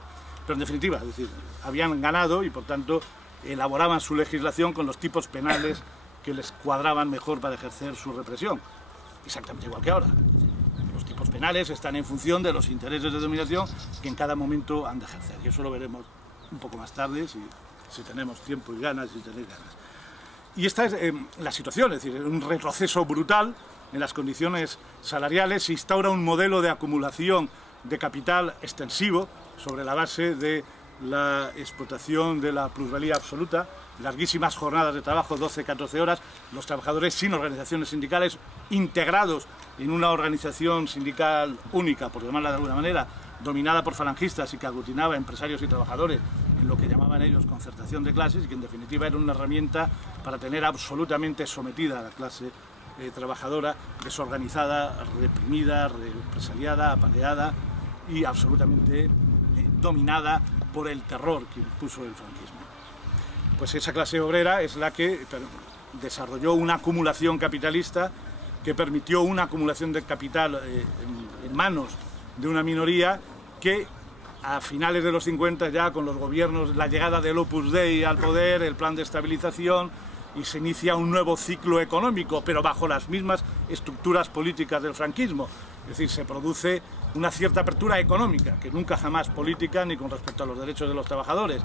Pero en definitiva, es decir, habían ganado y por tanto elaboraban su legislación con los tipos penales que les cuadraban mejor para ejercer su represión. Exactamente igual que ahora. Los tipos penales están en función de los intereses de dominación que en cada momento han de ejercer. Y eso lo veremos un poco más tarde, si tenemos tiempo y ganas, si tenéis ganas. Y esta es la situación, es decir, un retroceso brutal en las condiciones salariales. Se instaura un modelo de acumulación de capital extensivo sobre la base de la explotación de la plusvalía absoluta, larguísimas jornadas de trabajo, 12-14 horas, los trabajadores sin organizaciones sindicales, integrados en una organización sindical única, por llamarla de alguna manera, dominada por falangistas y que aglutinaba a empresarios y trabajadores en lo que llamaban ellos concertación de clases y que en definitiva era una herramienta para tener absolutamente sometida a la clase trabajadora, desorganizada, reprimida, represaliada, apaleada y absolutamente dominada por el terror que impuso el franquismo. Pues esa clase obrera es la que desarrolló una acumulación capitalista que permitió una acumulación de capital en manos de una minoría que a finales de los 50 ya con los gobiernos, la llegada del Opus Dei al poder, el plan de estabilización y se inicia un nuevo ciclo económico, pero bajo las mismas estructuras políticas del franquismo. Es decir, se produce una cierta apertura económica, que nunca jamás política ni con respecto a los derechos de los trabajadores.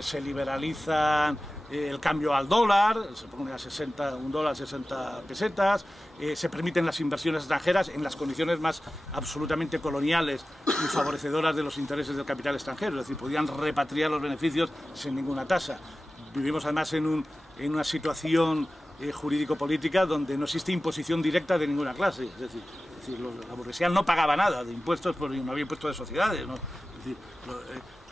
Se liberaliza el cambio al dólar, se pone a un dólar 60 pesetas, se permiten las inversiones extranjeras en las condiciones más absolutamente coloniales y favorecedoras de los intereses del capital extranjero, es decir, podían repatriar los beneficios sin ninguna tasa. Vivimos además en una situación jurídico-política donde no existe imposición directa de ninguna clase, es decir, la burguesía no pagaba nada de impuestos porque no había impuestos de sociedades, ¿no? Es decir,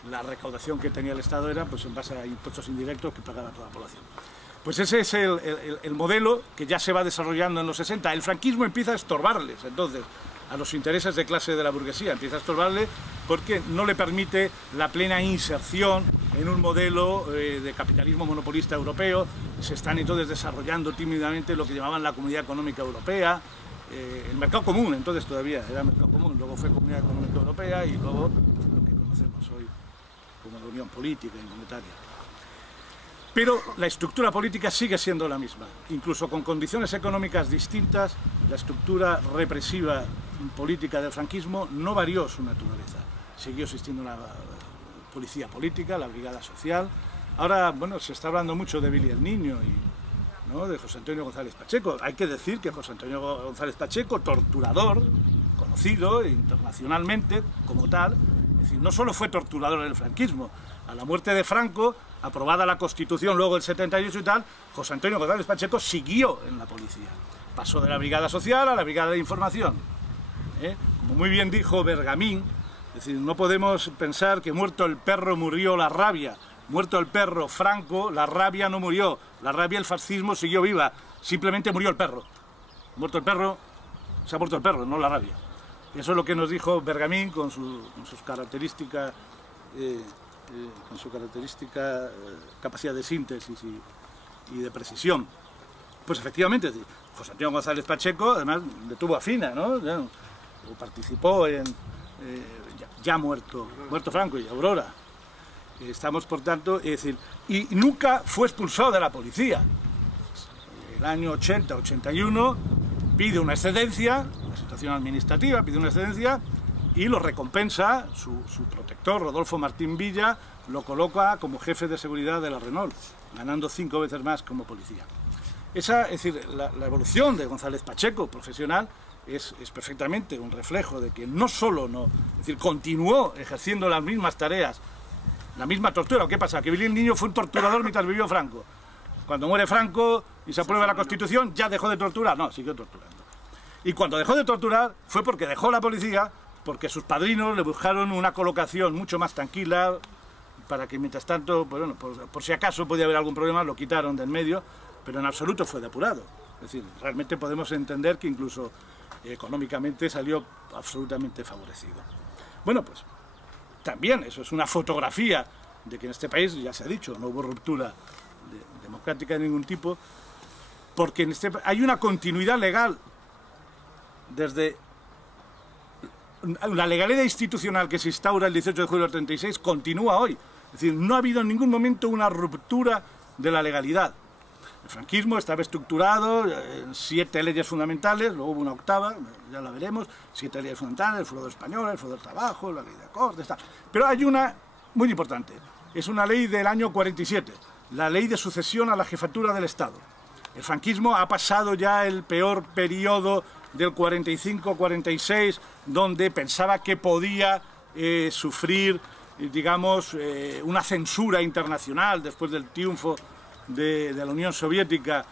la recaudación que tenía el Estado era pues en base a impuestos indirectos que pagaba toda la población. Pues ese es el modelo que ya se va desarrollando en los 60. El franquismo empieza a estorbarles, entonces, a los intereses de clase de la burguesía, empieza a estorbarle porque no le permite la plena inserción en un modelo de capitalismo monopolista europeo. Se están entonces desarrollando tímidamente lo que llamaban la Comunidad Económica Europea, el mercado común, entonces todavía era mercado común, luego fue Comunidad Económica Europea y luego lo que conocemos hoy como la Unión Política y Monetaria. Pero la estructura política sigue siendo la misma, incluso con condiciones económicas distintas, la estructura represiva política del franquismo no varió su naturaleza. Siguió existiendo una policía política, la brigada social. Ahora, bueno, se está hablando mucho de Billy el Niño ¿no?, de José Antonio González Pacheco. Hay que decir que José Antonio González Pacheco, torturador, conocido internacionalmente como tal, es decir, no solo fue torturador en el franquismo, a la muerte de Franco, aprobada la Constitución luego del 78 y tal, José Antonio González Pacheco siguió en la policía. Pasó de la Brigada Social a la Brigada de Información. Como muy bien dijo Bergamín, es decir, no podemos pensar que muerto el perro murió la rabia. Muerto el perro Franco, la rabia no murió. La rabia, el fascismo siguió viva. Simplemente murió el perro. Muerto el perro, se ha muerto el perro, no la rabia. Eso es lo que nos dijo Bergamín con su característica capacidad de síntesis y de precisión. Pues efectivamente, José Antonio González Pacheco, además, le tuvo a Fina, ¿no? O participó en, ya muerto Franco y Aurora. Estamos, por tanto, es decir, y nunca fue expulsado de la policía. El año 80-81 pide una excedencia, una situación administrativa, pide una excedencia y lo recompensa su protector, Rodolfo Martín Villa, lo coloca como jefe de seguridad de la Renault, ganando 5 veces más como policía. Es decir, la evolución de González Pacheco, profesional, es perfectamente un reflejo de que no solo es decir, continuó ejerciendo las mismas tareas, la misma tortura. ¿Qué pasa? ¿Que el niño fue un torturador mientras vivió Franco? Cuando muere Franco y se aprueba la Constitución, ¿ya dejó de torturar? No, siguió torturando. Y cuando dejó de torturar fue porque dejó la policía, porque sus padrinos le buscaron una colocación mucho más tranquila, para que mientras tanto, pues bueno, por si acaso podía haber algún problema, lo quitaron de en medio, pero en absoluto fue depurado. Es decir, realmente podemos entender que incluso económicamente salió absolutamente favorecido. Bueno, pues también eso es una fotografía de que en este país, ya se ha dicho, no hubo ruptura democrática de ningún tipo, porque en hay una continuidad legal desde la legalidad institucional que se instaura el 18 de julio del 36 continúa hoy. Es decir, no ha habido en ningún momento una ruptura de la legalidad. El franquismo estaba estructurado en 7 leyes fundamentales, luego hubo una 8ª, ya la veremos, 7 leyes fundamentales, el Fuero español, el Fuero del Trabajo, la ley de Cortes, tal. Pero hay una muy importante, es una ley del año 47, la ley de sucesión a la jefatura del Estado. El franquismo ha pasado ya el peor periodo del 45-46, donde pensaba que podía sufrir, digamos, una censura internacional después del triunfo de la Unión Soviética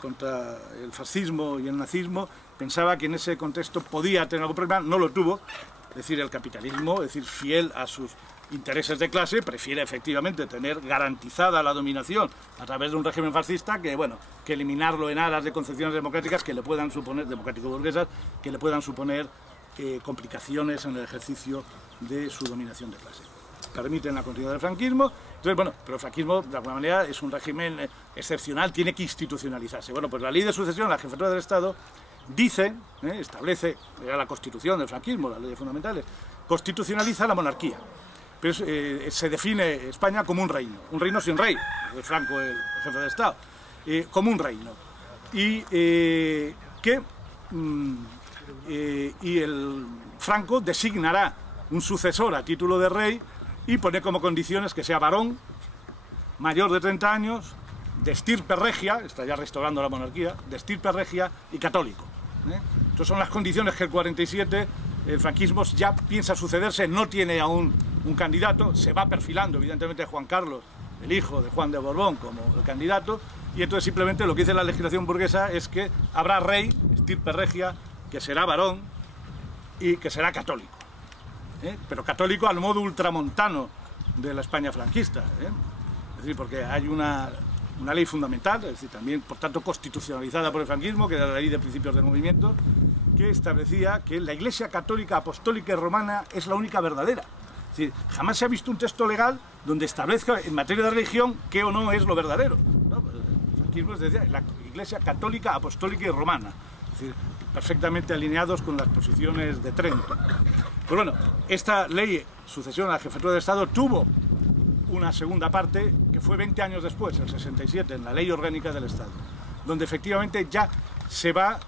contra el fascismo y el nazismo. Pensaba que en ese contexto podía tener algún problema, no lo tuvo. Es decir, el capitalismo, es decir, fiel a sus intereses de clase, prefiere efectivamente tener garantizada la dominación a través de un régimen fascista que, bueno, que eliminarlo en aras de concepciones democráticas que le puedan suponer, democrático-burguesas, que le puedan suponer complicaciones en el ejercicio de su dominación de clase. Permiten la continuidad del franquismo. Entonces, bueno, pero el franquismo, de alguna manera, es un régimen excepcional, tiene que institucionalizarse. Bueno, pues la ley de sucesión a la jefatura del Estado dice, establece, era la Constitución del franquismo, las leyes fundamentales, constitucionaliza la monarquía. Pero se define España como un reino sin rey, Franco el jefe de Estado, como un reino. Y el Franco designará un sucesor a título de rey y pone como condiciones que sea varón, mayor de 30 años, de estirpe regia, está ya restaurando la monarquía, de estirpe regia y católico. Estas son las condiciones que el 47 el franquismo ya piensa sucederse, no tiene aún un candidato, se va perfilando evidentemente Juan Carlos, el hijo de Juan de Borbón, como el candidato, y entonces simplemente lo que dice la legislación burguesa es que habrá rey, estirpe regia, que será varón y que será católico. Pero católico al modo ultramontano de la España franquista. Es decir, porque hay una ley fundamental, es decir, también, por tanto, constitucionalizada por el franquismo, que era la ley de principios del movimiento, que establecía que la Iglesia católica, apostólica y romana es la única verdadera. Es decir, jamás se ha visto un texto legal donde establezca en materia de religión qué o no es lo verdadero. ¿No? El franquismo es decir, la Iglesia católica, apostólica y romana. Es decir, perfectamente alineados con las posiciones de Trento. Pues bueno, esta ley, sucesión a la jefatura de Estado, tuvo una segunda parte que fue 20 años después, el 67, en la Ley Orgánica del Estado, donde efectivamente ya se va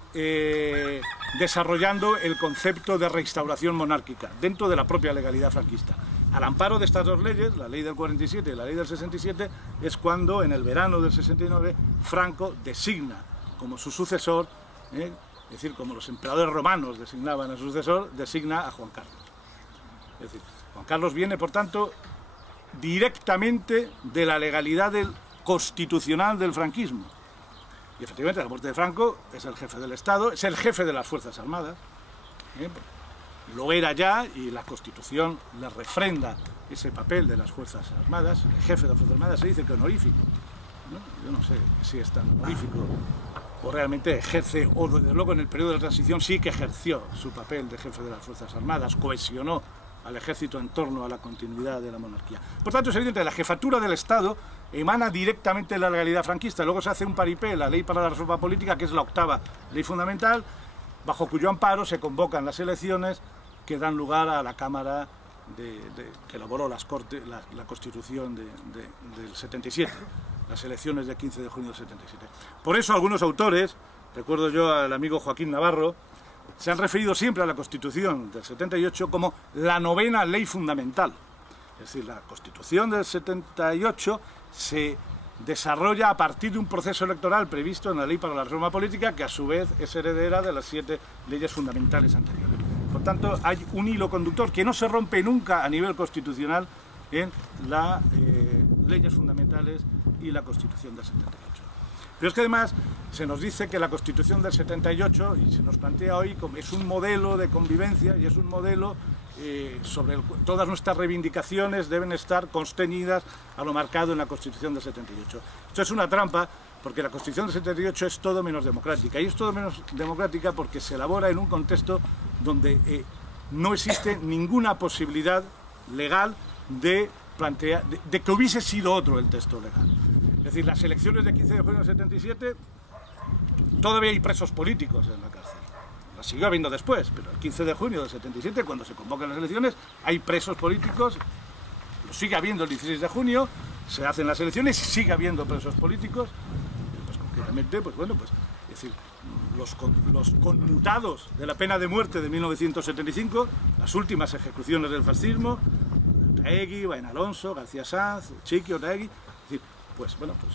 desarrollando el concepto de reinstauración monárquica dentro de la propia legalidad franquista. al amparo de estas dos leyes, la ley del 47 y la ley del 67, es cuando en el verano del 69 Franco designa como su sucesor, es decir, como los emperadores romanos designaban a su sucesor, designa a Juan Carlos. Es decir, Juan Carlos viene, por tanto, directamente de la legalidad constitucional del franquismo. Y efectivamente, a la muerte de Franco es el jefe del Estado, es el jefe de las Fuerzas Armadas. Lo era ya y la Constitución le refrenda ese papel de las Fuerzas Armadas. El jefe de las Fuerzas Armadas se dice que honorífico, ¿no? Yo no sé si es tan honorífico o realmente ejerce, o desde luego en el periodo de la transición sí que ejerció su papel de jefe de las Fuerzas Armadas, cohesionó al ejército en torno a la continuidad de la monarquía. Por tanto, es evidente que la jefatura del Estado emana directamente de la legalidad franquista. Luego se hace un paripé, la ley para la reforma política, que es la octava ley fundamental, bajo cuyo amparo se convocan las elecciones que dan lugar a la Cámara que elaboró la Constitución del 77, las elecciones del 15 de junio del 77. Por eso algunos autores, recuerdo yo al amigo Joaquín Navarro, se han referido siempre a la Constitución del 78 como la novena ley fundamental. Es decir, la Constitución del 78 se desarrolla a partir de un proceso electoral previsto en la Ley para la Reforma Política, que a su vez es heredera de las 7 leyes fundamentales anteriores. Por tanto, hay un hilo conductor que no se rompe nunca a nivel constitucional en las leyes fundamentales y la Constitución del 78. Pero es que además se nos dice que la Constitución del 78, y se nos plantea hoy, es un modelo de convivencia y es un modelo sobre el cual todas nuestras reivindicaciones deben estar constreñidas a lo marcado en la Constitución del 78. Esto es una trampa, porque la Constitución del 78 es todo menos democrática, y es todo menos democrática porque se elabora en un contexto donde no existe ninguna posibilidad legal de que hubiese sido otro el texto legal. Es decir, las elecciones del 15 de junio del 77, todavía hay presos políticos en la cárcel. Las siguió habiendo después, pero el 15 de junio del 77, cuando se convocan las elecciones, hay presos políticos, lo sigue habiendo el 16 de junio, se hacen las elecciones y sigue habiendo presos políticos, pues concretamente, pues bueno, pues, es decir, los conmutados de la pena de muerte de 1975, las últimas ejecuciones del fascismo, Otaegui, Baena Alonso, García Sanz, Chiqui, Otaegui, es decir, pues bueno, pues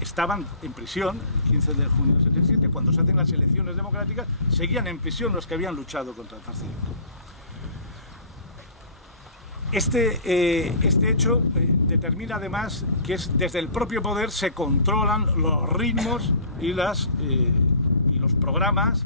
estaban en prisión el 15 de junio del 77, cuando se hacen las elecciones democráticas, seguían en prisión los que habían luchado contra el fascismo. Este hecho determina además que desde el propio poder se controlan los ritmos y los programas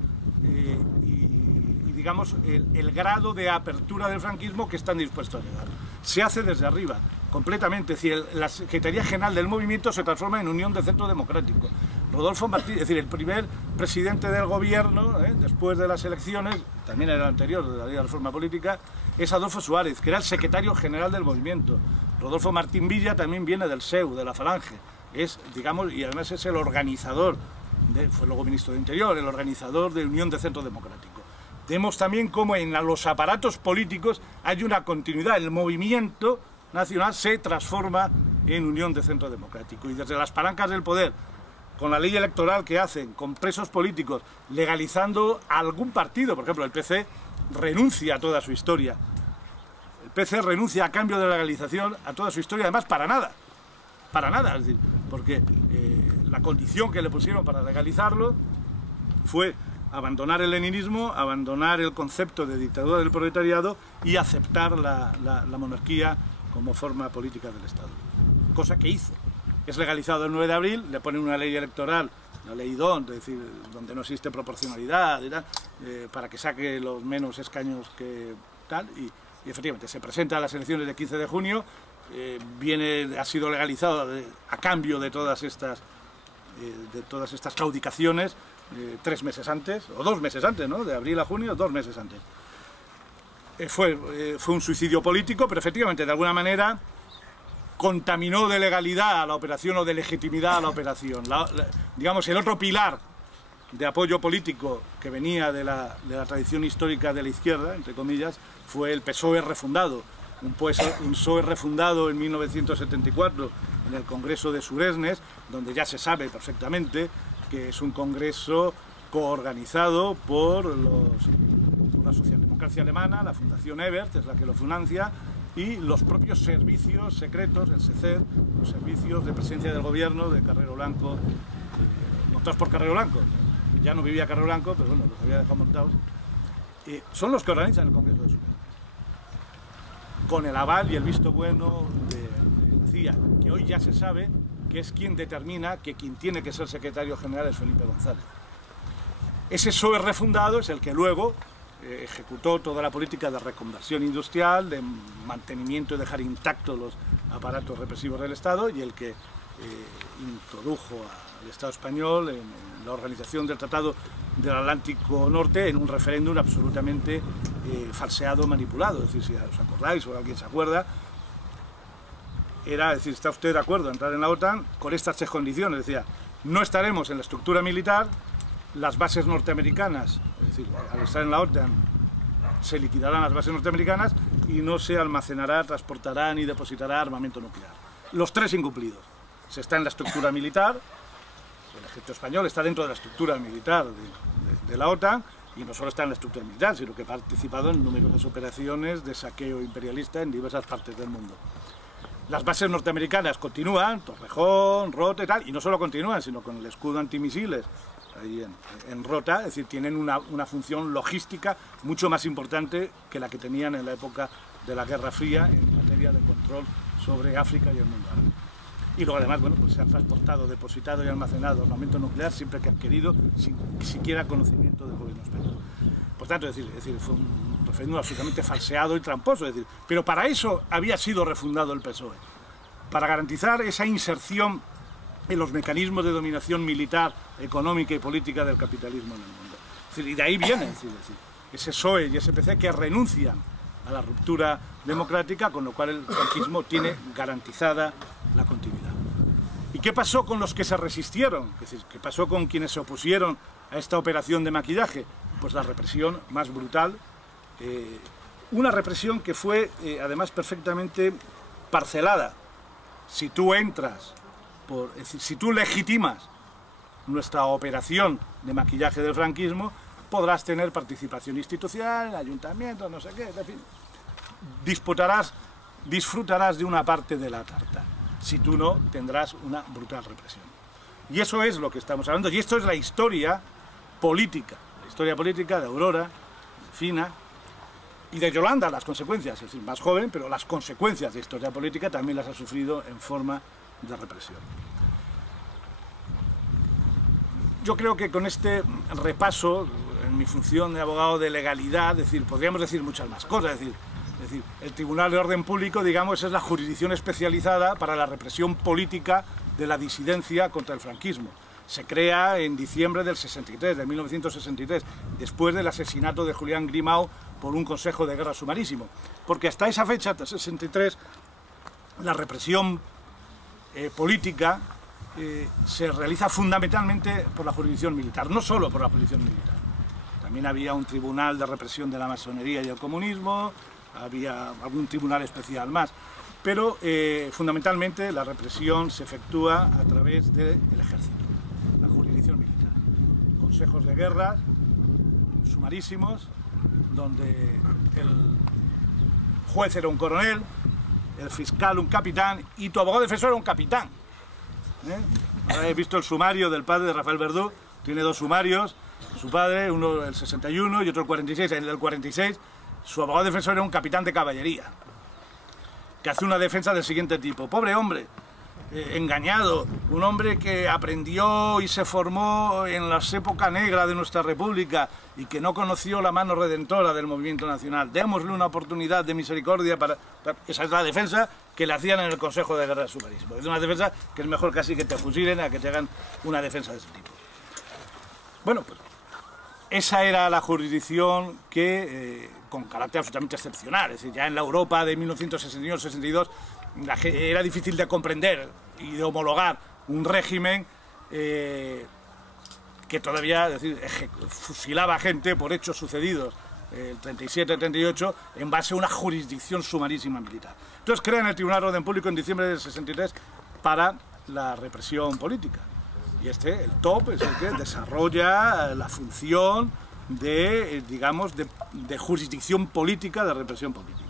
y digamos el grado de apertura del franquismo que están dispuestos a llegar. Se hace desde arriba, completamente. Es decir, la Secretaría General del Movimiento se transforma en Unión de Centro Democrático. Rodolfo Martín, es decir, el primer presidente del gobierno, después de las elecciones, también era el anterior de la Ley de Reforma Política, es Adolfo Suárez, que era el secretario general del movimiento. Rodolfo Martín Villa también viene del SEU, de la Falange. Es, digamos, y además es el organizador, fue luego ministro de Interior, el organizador de Unión de Centro Democrático. Vemos también cómo en los aparatos políticos hay una continuidad. El movimiento nacional se transforma en Unión de Centro Democrático. Y desde las palancas del poder, con la ley electoral que hacen, con presos políticos, legalizando a algún partido, por ejemplo, el PC renuncia a toda su historia. El PC renuncia a cambio de la legalización a toda su historia, además para nada. Para nada, es decir, porque la condición que le pusieron para legalizarlo fue abandonar el leninismo, abandonar el concepto de dictadura del proletariado y aceptar la monarquía como forma política del Estado. Cosa que hizo. Es legalizado el 9 de abril, le ponen una ley electoral, la ley DON, es decir, donde no existe proporcionalidad, y tal, para que saque los menos escaños que tal, y efectivamente se presenta a las elecciones del 15 de junio, ha sido legalizado a cambio de todas estas claudicaciones 3 meses antes, o 2 meses antes, ¿no? De abril a junio, 2 meses antes. Fue un suicidio político, pero efectivamente, de alguna manera, contaminó de legalidad a la operación o de legitimidad a la operación. Digamos, el otro pilar de apoyo político que venía de la tradición histórica de la izquierda, entre comillas, fue el PSOE refundado. Un PSOE refundado en 1974 en el Congreso de Suresnes, donde ya se sabe perfectamente que es un congreso coorganizado por la socialdemocracia alemana, la Fundación Ebert, es la que lo financia, y los propios servicios secretos, el SECED, los servicios de presencia del gobierno de Carrero Blanco, montados por Carrero Blanco. Ya no vivía Carrero Blanco, pero bueno, los había dejado montados. Son los que organizan el Congreso de Superiores, con el aval y el visto bueno de la CIA, que hoy ya se sabe que es quien determina que quien tiene que ser secretario general es Felipe González. Ese PSOE refundado es el que luego ejecutó toda la política de reconversión industrial, de mantenimiento y dejar intactos los aparatos represivos del Estado, y el que introdujo al Estado español en la organización del Tratado del Atlántico Norte en un referéndum absolutamente falseado, manipulado. Es decir, si os acordáis o alguien se acuerda, era, es decir, ¿está usted de acuerdo en entrar en la OTAN con estas 3 condiciones? Decía, no estaremos en la estructura militar, las bases norteamericanas, es decir, al estar en la OTAN se liquidarán las bases norteamericanas y no se almacenará, transportará ni depositará armamento nuclear. Los 3 incumplidos. Se está en la estructura militar, el ejército español está dentro de la estructura militar de la OTAN, y no solo está en la estructura militar, sino que ha participado en numerosas operaciones de saqueo imperialista en diversas partes del mundo. Las bases norteamericanas continúan, Torrejón, Rota y tal, y no solo continúan, sino con el escudo antimisiles ahí en Rota, es decir, tienen una función logística mucho más importante que la que tenían en la época de la Guerra Fría en materia de control sobre África y el mundo árabe. Y luego además, bueno, pues se han transportado, depositado y almacenado armamento nuclear siempre que han querido, sin siquiera conocimiento del gobierno español. Por tanto, es decir, fue un referéndum absolutamente falseado y tramposo, es decir, pero para eso había sido refundado el PSOE, para garantizar esa inserción en los mecanismos de dominación militar, económica y política del capitalismo en el mundo. Es decir, y de ahí viene, es decir, ese PSOE y ese PC que renuncian a la ruptura democrática, con lo cual el franquismo tiene garantizada la continuidad. ¿Y qué pasó con los que se resistieron? Es decir, ¿qué pasó con quienes se opusieron a esta operación de maquillaje? Pues la represión más brutal, una represión que fue además perfectamente parcelada. Si tú entras, es decir, si tú legitimas nuestra operación de maquillaje del franquismo, podrás tener participación institucional, ayuntamientos, no sé qué, en fin, disfrutarás de una parte de la tarta. Si tú no, tendrás una brutal represión. Y eso es lo que estamos hablando, y esto es la historia política de Aurora, de Fina y de Yolanda, las consecuencias, es decir, más joven, pero las consecuencias de historia política también las ha sufrido en forma de represión. Yo creo que con este repaso, en mi función de abogado de legalidad, es decir, podríamos decir muchas más cosas, es decir, el Tribunal de Orden Público, digamos, es la jurisdicción especializada para la represión política de la disidencia contra el franquismo. Se crea en diciembre del 63, de 1963, después del asesinato de Julián Grimau por un consejo de guerra sumarísimo. Porque hasta esa fecha, hasta el 63, la represión política se realiza fundamentalmente por la jurisdicción militar, no solo por la jurisdicción militar. También había un tribunal de represión de la masonería y el comunismo, había algún tribunal especial más, pero fundamentalmente la represión se efectúa a través del ejército, la jurisdicción militar. Consejos de guerra sumarísimos, donde el juez era un coronel, el fiscal un capitán y tu abogado defensor era un capitán. Ahora he visto el sumario del padre de Rafael Verdú, tiene 2 sumarios, su padre, uno el 61 y otro el 46, en el 46 su abogado defensor era un capitán de caballería, que hace una defensa del siguiente tipo: pobre hombre, engañado, un hombre que aprendió y se formó en las épocas negras de nuestra república y que no conoció la mano redentora del movimiento nacional, démosle una oportunidad de misericordia para... Esa es la defensa que le hacían en el Consejo de Guerra Sumarísimo. Es una defensa que es mejor casi que te fusilen a que te hagan una defensa de ese tipo. Bueno, pues esa era la jurisdicción que, con carácter absolutamente excepcional, es decir, ya en la Europa de 1961-62 era difícil de comprender y de homologar un régimen que todavía, es decir, fusilaba gente por hechos sucedidos el 37-38 en base a una jurisdicción sumarísima militar. Entonces crean el Tribunal de Orden Público en diciembre del 63 para la represión política. Y el TOP, es el que desarrolla la función de, digamos, de jurisdicción política, de represión política.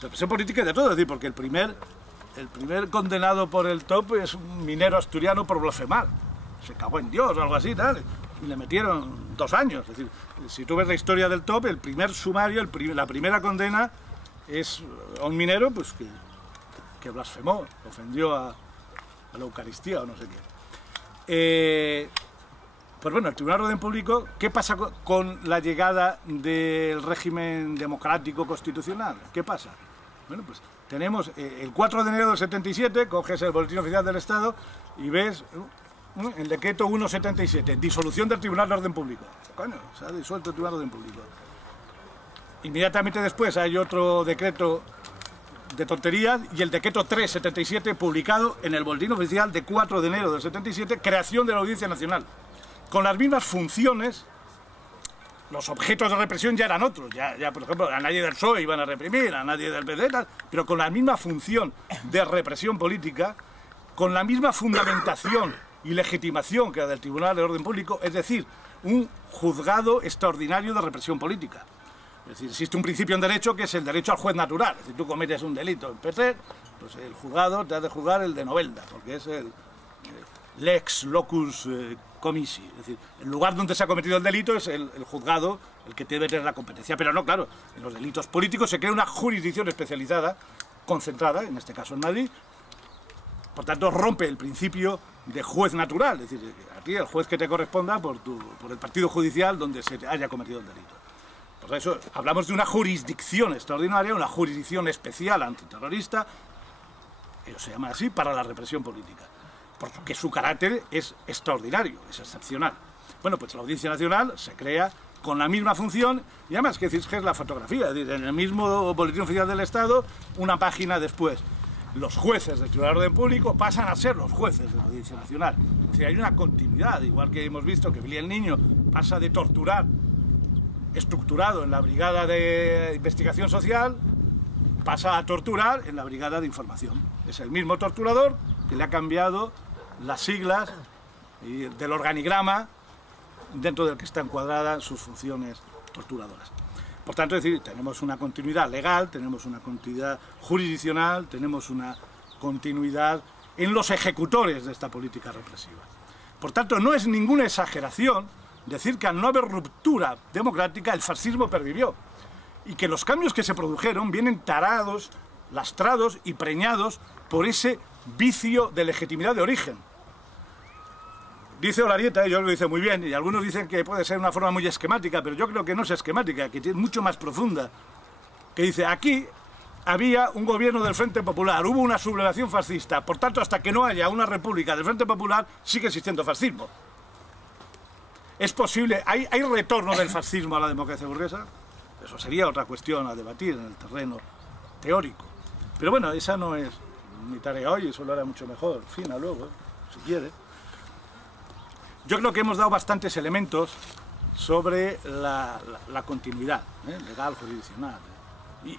represión política y de todo, es decir, porque el primer condenado por el TOP es un minero asturiano por blasfemar. Se cagó en Dios o algo así, tal, y le metieron 2 años. Es decir, si tú ves la historia del TOP, el primer sumario, la primera condena es a un minero pues, que blasfemó, ofendió a la Eucaristía o no sé qué. Pues bueno, el Tribunal de Orden Público, ¿qué pasa con la llegada del régimen democrático constitucional? ¿Qué pasa? Bueno, pues tenemos el 4 de enero del 77, coges el Boletín Oficial del Estado y ves el decreto 177, disolución del Tribunal de Orden Público. Coño, se ha disuelto el Tribunal de Orden Público. Inmediatamente después hay otro decreto de tonterías y el decreto 377 publicado en el Boletín Oficial de 4 de enero del 77, creación de la Audiencia Nacional. Con las mismas funciones, los objetos de represión ya eran otros. Ya por ejemplo, a nadie del PSOE iban a reprimir, a nadie del PC, pero con la misma función de represión política, con la misma fundamentación y legitimación que la del Tribunal de Orden Público, es decir, un juzgado extraordinario de represión política. Es decir, existe un principio en derecho que es el derecho al juez natural. Es decir, tú cometes un delito en PC, pues el juzgado te ha de juzgar el de novelda, porque es el lex locus commissi, es decir, el lugar donde se ha cometido el delito es el juzgado el que debe tener la competencia, pero no, claro, en los delitos políticos se crea una jurisdicción especializada, concentrada, en este caso en Madrid, por tanto rompe el principio de juez natural, es decir, a ti el juez que te corresponda por el partido judicial donde se haya cometido el delito. Por eso hablamos de una jurisdicción extraordinaria, una jurisdicción especial antiterrorista, ellos se llaman así, para la represión política, porque su carácter es extraordinario, es excepcional. Bueno, pues la Audiencia Nacional se crea con la misma función, y además que es la fotografía, es decir, en el mismo Boletín Oficial del Estado, una página después. Los jueces del Tribunal de Orden Público pasan a ser los jueces de la Audiencia Nacional. Es decir, hay una continuidad, igual que hemos visto que Billy el Niño pasa de torturar estructurado en la Brigada de Investigación Social, pasa a torturar en la Brigada de Información. Es el mismo torturador que le ha cambiado las siglas del organigrama dentro del que está encuadrada sus funciones torturadoras. Por tanto, es decir, tenemos una continuidad legal, tenemos una continuidad jurisdiccional, tenemos una continuidad en los ejecutores de esta política represiva. Por tanto, no es ninguna exageración decir que al no haber ruptura democrática, el fascismo pervivió y que los cambios que se produjeron vienen tarados, lastrados y preñados por ese vicio de legitimidad de origen. Dice Olarieta, y yo lo dice muy bien, y algunos dicen que puede ser una forma muy esquemática, pero yo creo que no es esquemática, que es mucho más profunda, que dice, aquí había un gobierno del Frente Popular, hubo una sublevación fascista, por tanto, hasta que no haya una república del Frente Popular, sigue existiendo fascismo. ¿Es posible? ¿Hay retorno del fascismo a la democracia burguesa? Eso sería otra cuestión a debatir en el terreno teórico. Pero bueno, esa no es mi tarea hoy, eso lo hará mucho mejor, Fina luego, si quiere. Yo creo que hemos dado bastantes elementos sobre la continuidad legal, jurisdiccional,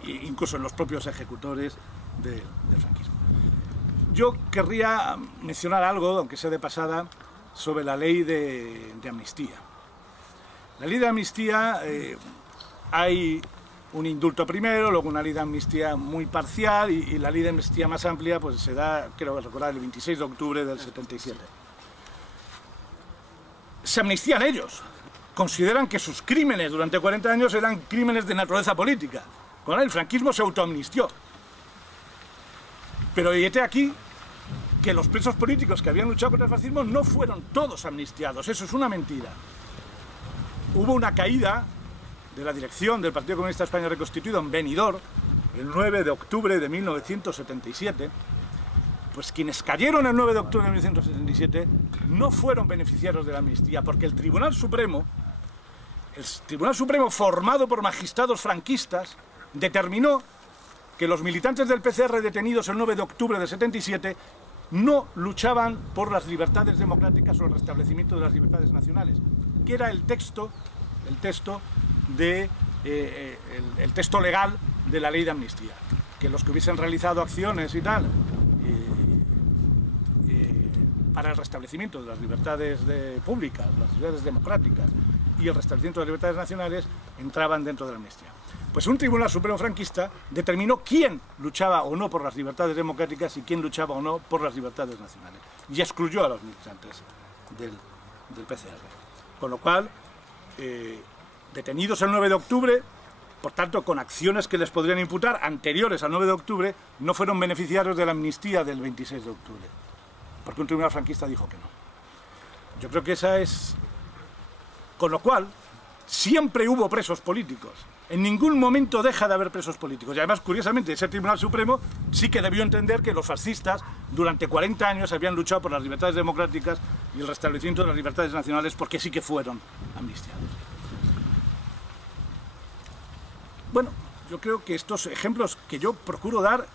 incluso en los propios ejecutores del franquismo. Yo querría mencionar algo, aunque sea de pasada, sobre la ley de amnistía. La ley de amnistía, hay un indulto primero, luego una ley de amnistía muy parcial y la ley de amnistía más amplia pues se da, creo recordar, el 26 de octubre del 77. Se amnistían ellos, consideran que sus crímenes durante 40 años eran crímenes de naturaleza política. Con el franquismo se autoamnistió. Pero fíjate aquí que los presos políticos que habían luchado contra el fascismo no fueron todos amnistiados, eso es una mentira. Hubo una caída de la dirección del Partido Comunista de España reconstituido en Benidorm, el 9 de octubre de 1977, pues quienes cayeron el 9 de octubre de 1977 no fueron beneficiarios de la amnistía, porque el Tribunal Supremo formado por magistrados franquistas, determinó que los militantes del PCR detenidos el 9 de octubre de 77 no luchaban por las libertades democráticas o el restablecimiento de las libertades nacionales, que era el texto legal de la ley de amnistía, que los que hubiesen realizado acciones y tal para el restablecimiento de las libertades públicas, las libertades democráticas y el restablecimiento de las libertades nacionales entraban dentro de la amnistía. Pues un Tribunal Supremo franquista determinó quién luchaba o no por las libertades democráticas y quién luchaba o no por las libertades nacionales. Y excluyó a los militantes del PCR. Con lo cual, detenidos el 9 de octubre, por tanto, con acciones que les podrían imputar anteriores al 9 de octubre, no fueron beneficiarios de la amnistía del 26 de octubre. Porque un tribunal franquista dijo que no. Yo creo que esa es... Con lo cual, siempre hubo presos políticos. En ningún momento deja de haber presos políticos. Y además, curiosamente, ese Tribunal Supremo sí que debió entender que los fascistas durante 40 años habían luchado por las libertades democráticas y el restablecimiento de las libertades nacionales, porque sí que fueron amnistiados. Bueno, yo creo que estos ejemplos que yo procuro dar,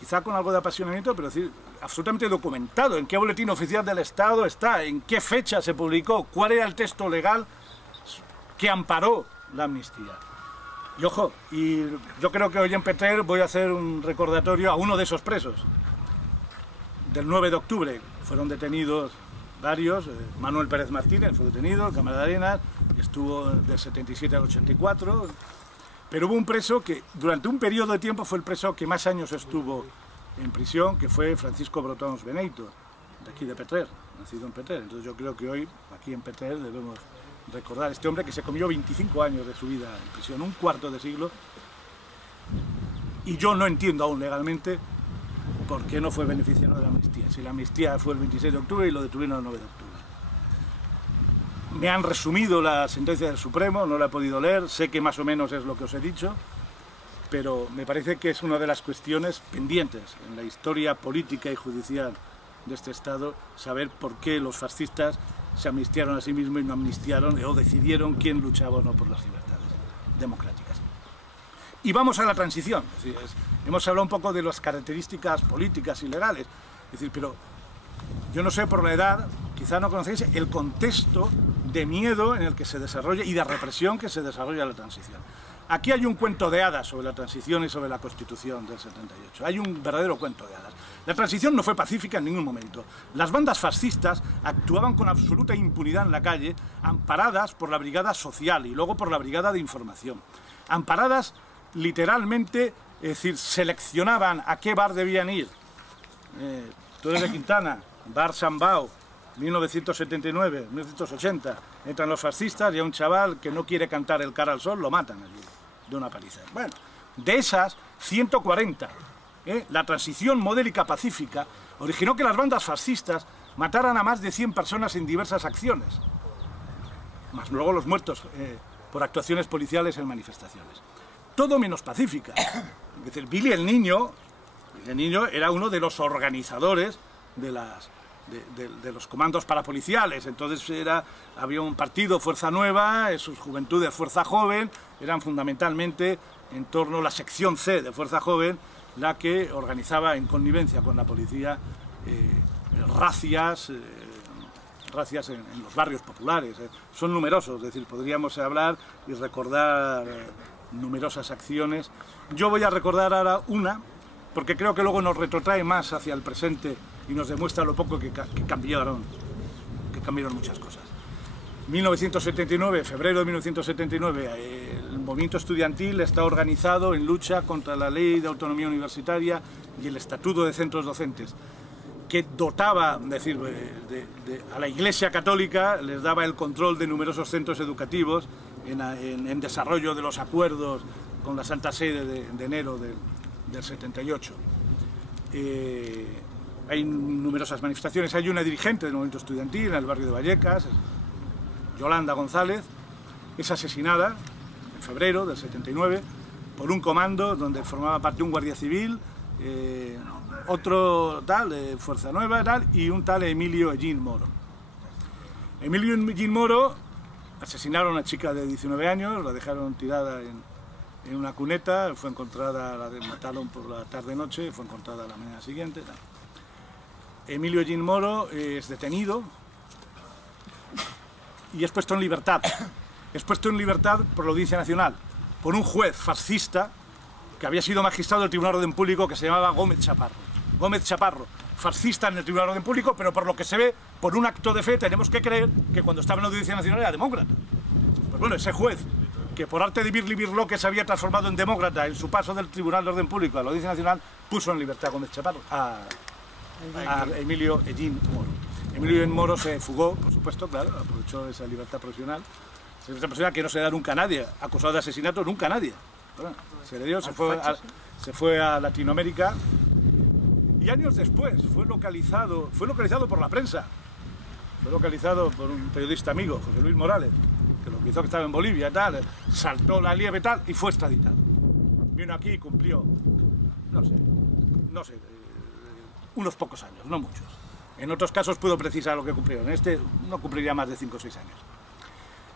quizá con algo de apasionamiento, pero decir, absolutamente documentado, en qué boletín oficial del Estado está, en qué fecha se publicó, cuál era el texto legal que amparó la amnistía. Y ojo, y yo creo que hoy en Petrer voy a hacer un recordatorio a uno de esos presos. Del 9 de octubre fueron detenidos varios, Manuel Pérez Martínez fue detenido, el Cámara de Arenas, estuvo del 77 al 84, pero hubo un preso que durante un periodo de tiempo fue el preso que más años estuvo en prisión, que fue Francisco Brotons Beneito, de aquí de Petrer, nacido en Petrer. Entonces yo creo que hoy, aquí en Petrer, debemos recordar a este hombre que se comió 25 años de su vida en prisión, un cuarto de siglo, y yo no entiendo aún legalmente por qué no fue beneficiario de la amnistía. Si la amnistía fue el 26 de octubre y lo detuvieron el 9 de octubre. Me han resumido la sentencia del Supremo, no la he podido leer, sé que más o menos es lo que os he dicho, pero me parece que es una de las cuestiones pendientes en la historia política y judicial de este Estado, saber por qué los fascistas se amnistiaron a sí mismos y no amnistiaron o decidieron quién luchaba o no por las libertades democráticas. Y vamos a la transición. Es decir, hemos hablado un poco de las características políticas y legales, es decir, pero yo no sé por la edad, quizá no conocéis el contexto de miedo en el que se desarrolla y de represión que se desarrolla la transición. Aquí hay un cuento de hadas sobre la transición y sobre la Constitución del 78. Hay un verdadero cuento de hadas. La transición no fue pacífica en ningún momento. Las bandas fascistas actuaban con absoluta impunidad en la calle, amparadas por la Brigada Social y luego por la Brigada de Información. Amparadas literalmente, es decir, seleccionaban a qué bar debían ir. Tú eres de Quintana, Bar Sambao, 1979, 1980, entran los fascistas y a un chaval que no quiere cantar el Cara al Sol lo matan allí, de una paliza. Bueno, de esas 140, la transición modélica pacífica originó que las bandas fascistas mataran a más de 100 personas en diversas acciones, más luego los muertos por actuaciones policiales en manifestaciones. Todo menos pacífica. Es decir, Billy el Niño era uno de los organizadores de los comandos parapoliciales. Entonces había un partido, Fuerza Nueva, sus juventudes, Fuerza Joven, eran fundamentalmente en torno a la sección C de Fuerza Joven, la que organizaba en connivencia con la policía racias en los barrios populares. Son numerosos, es decir, podríamos hablar y recordar numerosas acciones. Yo voy a recordar ahora una, porque creo que luego nos retrotrae más hacia el presente y nos demuestra lo poco que cambiaron muchas cosas. 1979, febrero de 1979, el movimiento estudiantil está organizado en lucha contra la Ley de Autonomía Universitaria y el Estatuto de Centros Docentes, que dotaba, es decir, a la Iglesia Católica, les daba el control de numerosos centros educativos en desarrollo de los acuerdos con la Santa Sede de enero del 78. Hay numerosas manifestaciones. Hay una dirigente del movimiento estudiantil en el barrio de Vallecas, Yolanda González, es asesinada en febrero del 79 por un comando donde formaba parte un guardia civil, otro tal de Fuerza Nueva tal, y un tal Emilio Ellín Moro. Emilio Ellín Moro asesinaron a una chica de 19 años, la dejaron tirada en una cuneta, fue encontrada, la mataron por la tarde-noche, fue encontrada la mañana siguiente. Tal. Emilio Ellín Moro es detenido y es puesto en libertad. Es puesto en libertad por la Audiencia Nacional, por un juez fascista que había sido magistrado del Tribunal de Orden Público, que se llamaba Gómez Chaparro. Gómez Chaparro, fascista en el Tribunal de Orden Público, pero por lo que se ve, por un acto de fe, tenemos que creer que cuando estaba en la Audiencia Nacional era demócrata. Pues bueno, ese juez, que por arte de Birli Birló, que se había transformado en demócrata en su paso del Tribunal de Orden Público a la Audiencia Nacional, puso en libertad a Gómez Chaparro, a Emilio Ellín Moro. Emilio Ellín Moro se fugó, por supuesto, claro, aprovechó esa libertad profesional. Esa libertad profesional que no se da nunca a nadie, acusado de asesinato nunca a nadie. Bueno, se le dio, se fue a Latinoamérica y años después fue localizado por la prensa. Fue localizado por un periodista amigo, José Luis Morales, que lo hizo que estaba en Bolivia y tal, saltó la liebre y tal, y fue extraditado. Vino aquí y cumplió, no sé, unos pocos años, no muchos. En otros casos puedo precisar lo que cumplió, en este no cumpliría más de 5 o 6 años.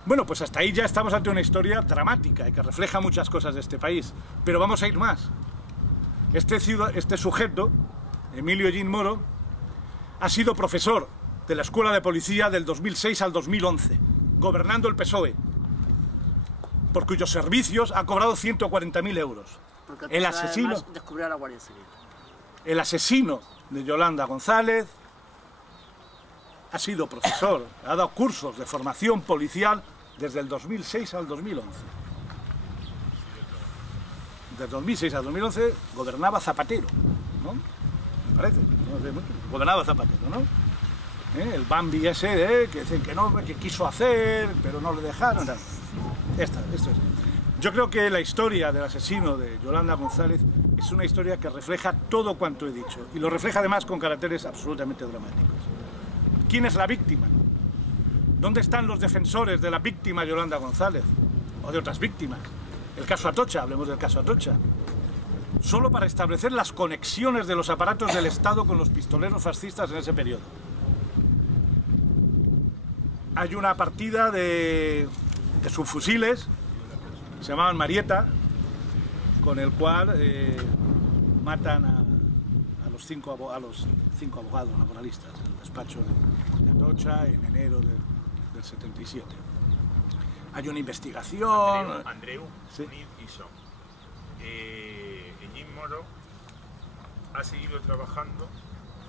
Bueno, pues hasta ahí ya estamos ante una historia dramática y que refleja muchas cosas de este país, pero vamos a ir más. Este sujeto, Emilio Ellín Moro, ha sido profesor de la Escuela de Policía del 2006 al 2011, gobernando el PSOE, por cuyos servicios ha cobrado 140.000 euros. El asesino, descubrió a la Guardia Civil. El asesino de Yolanda González ha sido profesor, ha dado cursos de formación policial desde el 2006 al 2011. Desde 2006 al 2011 gobernaba Zapatero, ¿no? Me parece, no sé mucho. Gobernaba Zapatero, ¿no? El Bambi ese, que dicen que no, que quiso hacer, pero no le dejaron. Esto es. Yo creo que la historia del asesino de Yolanda González es una historia que refleja todo cuanto he dicho, y lo refleja además con caracteres absolutamente dramáticos. ¿Quién es la víctima? ¿Dónde están los defensores de la víctima Yolanda González? O de otras víctimas. El caso Atocha, hablemos del caso Atocha. Solo para establecer las conexiones de los aparatos del Estado con los pistoleros fascistas en ese periodo. Hay una partida de subfusiles, se llamaban Marieta, con el cual matan a los cinco abogados laboralistas del despacho de Atocha en enero del 77. Hay una investigación... Andreu, sí. Un inciso. Ellín Moro ha seguido trabajando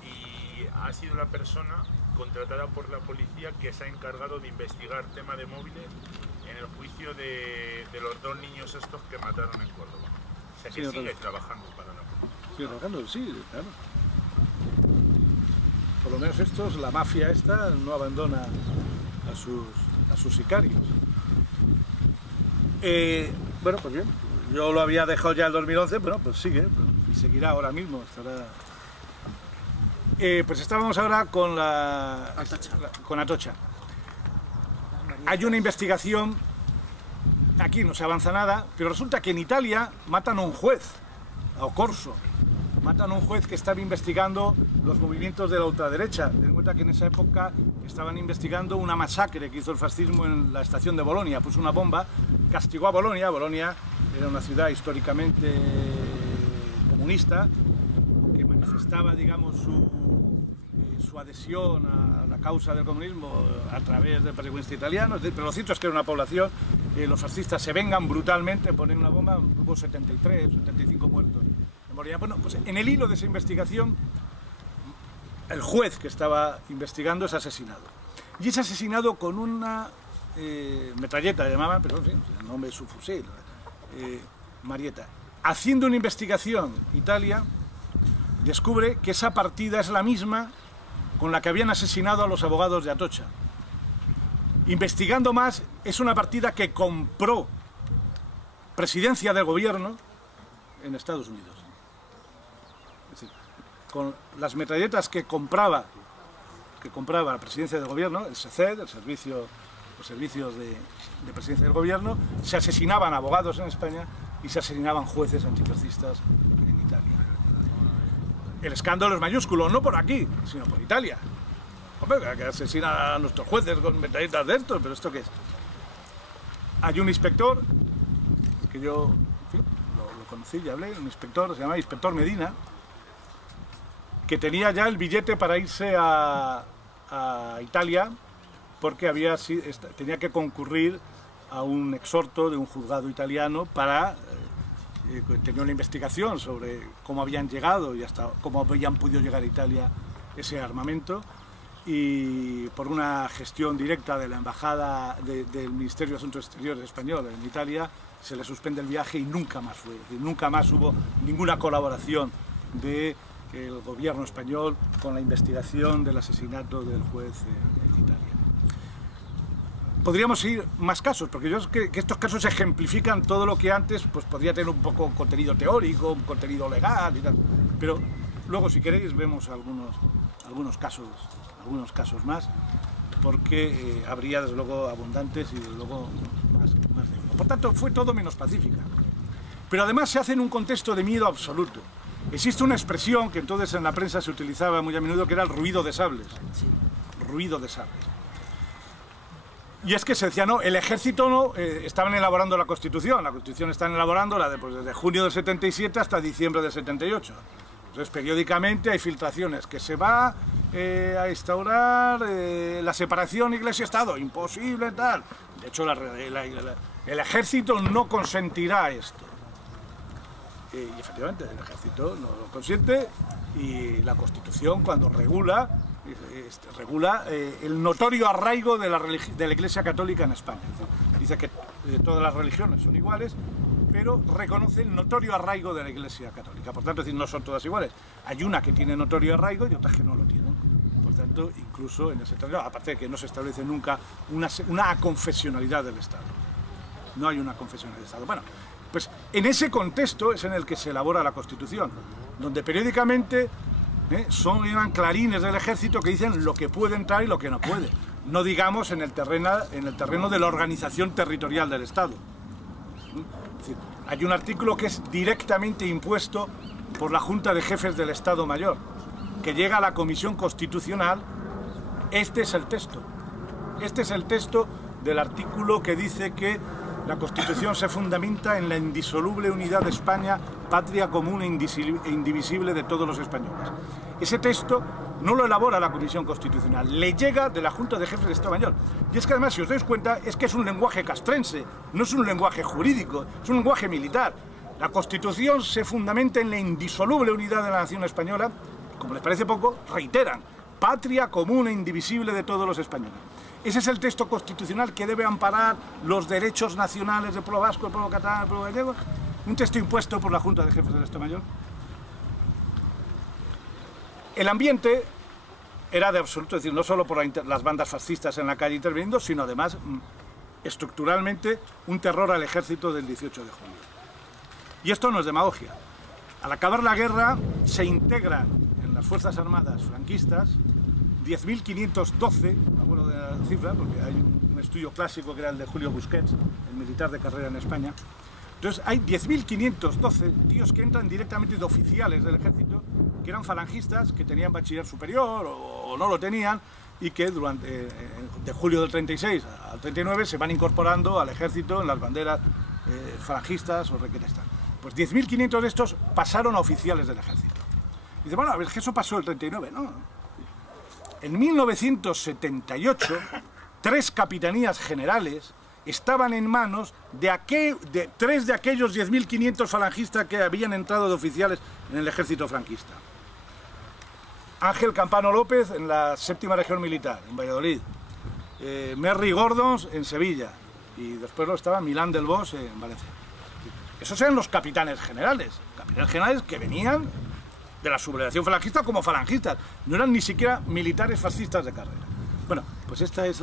y ha sido la persona contratada por la policía que se ha encargado de investigar tema de móviles en el juicio de los 2 niños estos que mataron en Córdoba. O sea que sí, sigue trabajando para la policía. Sigue trabajando, sí, claro. Por lo menos estos, la mafia esta, no abandona a sus sicarios. Bueno, pues bien, yo lo había dejado ya en el 2011, bueno, pues sigue, y seguirá ahora mismo, estará... pues estábamos ahora con Atocha. Hay una investigación, aquí no se avanza nada, pero resulta que en Italia matan a un juez, a Occorso. Matan a un juez que estaba investigando los movimientos de la ultraderecha. Ten en cuenta que en esa época estaban investigando una masacre que hizo el fascismo en la estación de Bolonia. Puso una bomba, castigó a Bolonia. Bolonia era una ciudad históricamente comunista, que manifestaba, digamos, su adhesión a la causa del comunismo a través del perseguidista italiano. Pero lo cierto es que era una población, los fascistas se vengan brutalmente, ponen una bomba, hubo 73, 75 muertos. Bueno, pues en el hilo de esa investigación, el juez que estaba investigando es asesinado. Y es asesinado con una metralleta, llamaban, pero en fin, el nombre es su fusil, Marieta. Haciendo una investigación, Italia descubre que esa partida es la misma con la que habían asesinado a los abogados de Atocha. Investigando más, es una partida que compró Presidencia del Gobierno en Estados Unidos. Con las metralletas que compraba la Presidencia del Gobierno, el SECED, los servicios de Presidencia del Gobierno, se asesinaban abogados en España y se asesinaban jueces antifascistas en Italia. El escándalo es mayúsculo, no por aquí, sino por Italia. Hombre, que asesinan a nuestros jueces con metralletas de estos, pero ¿esto qué es? Hay un inspector, que yo en fin, lo conocí, ya hablé, un inspector, se llama Inspector Medina, que tenía ya el billete para irse a Italia porque tenía que concurrir a un exhorto de un juzgado italiano para tener una investigación sobre cómo habían llegado y hasta cómo habían podido llegar a Italia ese armamento, y por una gestión directa de la embajada del Ministerio de Asuntos Exteriores español en Italia, se le suspende el viaje y nunca más fue. Es decir, nunca más hubo ninguna colaboración del gobierno español con la investigación del asesinato del juez en Italia. Podríamos ir más casos, porque yo creo que estos casos ejemplifican todo lo que antes pues, podría tener un poco contenido teórico, un contenido legal y tal. Pero luego, si queréis, vemos algunos casos más, porque habría, desde luego, abundantes y, desde luego, más de uno. Por tanto, fue todo menos pacífica. Pero además se hace en un contexto de miedo absoluto. Existe una expresión que entonces en la prensa se utilizaba muy a menudo, que era el ruido de sables. Sí. Ruido de sables. Y es que se decía, no, el ejército no, estaban elaborando la Constitución están elaborándola desde junio del 77 hasta diciembre del 78. Entonces, periódicamente hay filtraciones, que se va a instaurar la separación Iglesia-Estado, imposible, tal. De hecho, el ejército no consentirá esto. Y efectivamente, el ejército no lo consiente, y la Constitución, cuando regula el notorio arraigo de la Iglesia Católica en España. Dice que todas las religiones son iguales, pero reconoce el notorio arraigo de la Iglesia Católica. Por tanto, es decir, no son todas iguales. Hay una que tiene notorio arraigo y otras que no lo tienen. Por tanto, incluso en ese terreno, aparte de que no se establece nunca una aconfesionalidad del Estado. No hay una confesionalidad del Estado. Bueno, pues en ese contexto es en el que se elabora la Constitución, donde periódicamente eran clarines del ejército que dicen lo que puede entrar y lo que no puede. No digamos en el terreno de la organización territorial del Estado. Es decir, hay un artículo que es directamente impuesto por la Junta de Jefes del Estado Mayor, que llega a la Comisión Constitucional. Este es el texto. Este es el texto del artículo que dice que la Constitución se fundamenta en la indisoluble unidad de España, patria común e indivisible de todos los españoles. Ese texto no lo elabora la Comisión Constitucional, le llega de la Junta de Jefes de Estado Mayor. Y es que además, si os dais cuenta, es que es un lenguaje castrense, no es un lenguaje jurídico, es un lenguaje militar. La Constitución se fundamenta en la indisoluble unidad de la nación española, como les parece poco, reiteran, patria común e indivisible de todos los españoles. Ese es el texto constitucional que debe amparar los derechos nacionales del pueblo vasco, del pueblo catalán, del pueblo gallego. Un texto impuesto por la Junta de Jefes del Estado Mayor. El ambiente era de absoluto, es decir, no solo por las bandas fascistas en la calle interviniendo, sino además estructuralmente un terror al ejército del 18 de julio. Y esto no es demagogia. Al acabar la guerra se integran en las Fuerzas Armadas franquistas 10.512, me acuerdo de la cifra, porque hay un estudio clásico que era el de Julio Busquets, el militar de carrera en España. Entonces hay 10.512 tíos que entran directamente de oficiales del ejército, que eran falangistas, que tenían bachiller superior o no lo tenían, y que durante de julio del 36 al 39 se van incorporando al ejército en las banderas falangistas o requerestas. Pues 10.500 de estos pasaron a oficiales del ejército. Y dice, bueno, a ver, que eso pasó el 39, ¿no? En 1978, 3 capitanías generales estaban en manos de 3 de aquellos 10.500 falangistas que habían entrado de oficiales en el ejército franquista. Ángel Campano López en la 7ª Región Militar, en Valladolid. Merry Gordons en Sevilla. Y después estaba Milán del Bosch en Valencia. Esos eran los capitanes generales que venían de la sublevación falangista como falangistas, no eran ni siquiera militares fascistas de carrera. Bueno, pues este es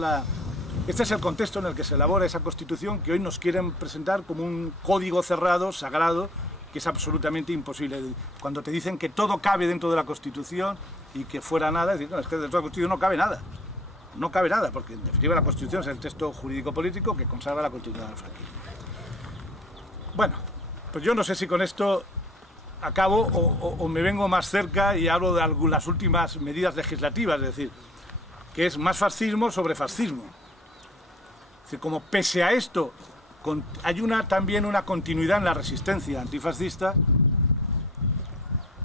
el contexto en el que se elabora esa Constitución que hoy nos quieren presentar como un código cerrado, sagrado, que es absolutamente imposible. Cuando te dicen que todo cabe dentro de la Constitución y que fuera nada, es decir, no, es que dentro de la Constitución no cabe nada. No cabe nada, porque en definitiva la Constitución es el texto jurídico-político que consagra la continuidad del franquismo. Bueno, pues yo no sé si con esto acabo o me vengo más cerca y hablo de las últimas medidas legislativas, es decir, que es más fascismo sobre fascismo. Es decir, como pese a esto hay también una continuidad en la resistencia antifascista,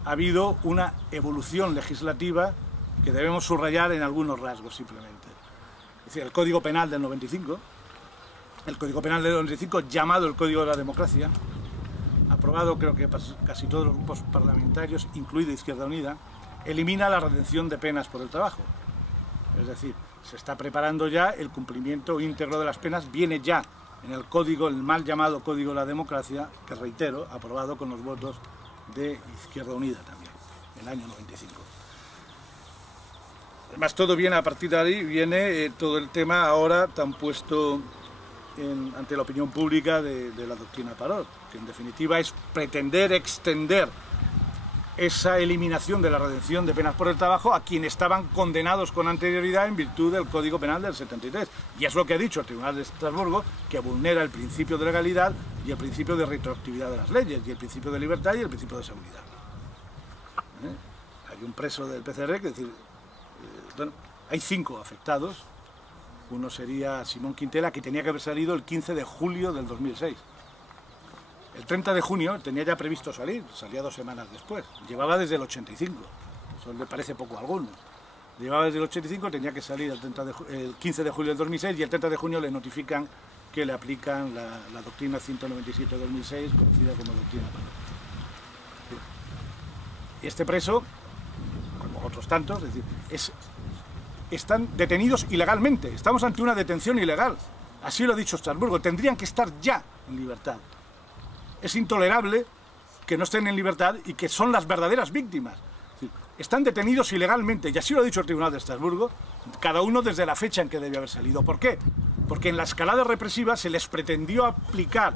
ha habido una evolución legislativa que debemos subrayar en algunos rasgos simplemente. Es decir, el Código Penal del 95, llamado el Código de la Democracia, aprobado creo que casi todos los grupos parlamentarios, incluida Izquierda Unida, elimina la redención de penas por el trabajo. Es decir, se está preparando ya el cumplimiento íntegro de las penas, viene ya en el código, el mal llamado Código de la Democracia, que reitero, aprobado con los votos de Izquierda Unida también, en el año 95. Además, todo viene a partir de ahí, viene todo el tema ahora tan puesto ante la opinión pública de la doctrina Parot, que en definitiva es pretender extender esa eliminación de la redención de penas por el trabajo a quienes estaban condenados con anterioridad en virtud del Código Penal del 73. Y es lo que ha dicho el Tribunal de Estrasburgo, que vulnera el principio de legalidad y el principio de retroactividad de las leyes, y el principio de libertad y el principio de seguridad. Hay un preso del PCR, que es decir, bueno, hay 5 afectados. Uno sería Simón Quintela, que tenía que haber salido el 15 de julio del 2006. El 30 de junio tenía ya previsto salir, salía 2 semanas después. Llevaba desde el 85, eso le parece poco a algunos. Llevaba desde el 85, tenía que salir el 15 de julio del 2006 y el 30 de junio le notifican que le aplican la doctrina 197 de 2006, conocida como doctrina Parot. Este preso, como otros tantos, es decir, están detenidos ilegalmente. Estamos ante una detención ilegal. Así lo ha dicho Estrasburgo. Tendrían que estar ya en libertad. Es intolerable que no estén en libertad y que son las verdaderas víctimas. Es decir, están detenidos ilegalmente, y así lo ha dicho el Tribunal de Estrasburgo, cada uno desde la fecha en que debe haber salido. ¿Por qué? Porque en la escalada represiva se les pretendió aplicar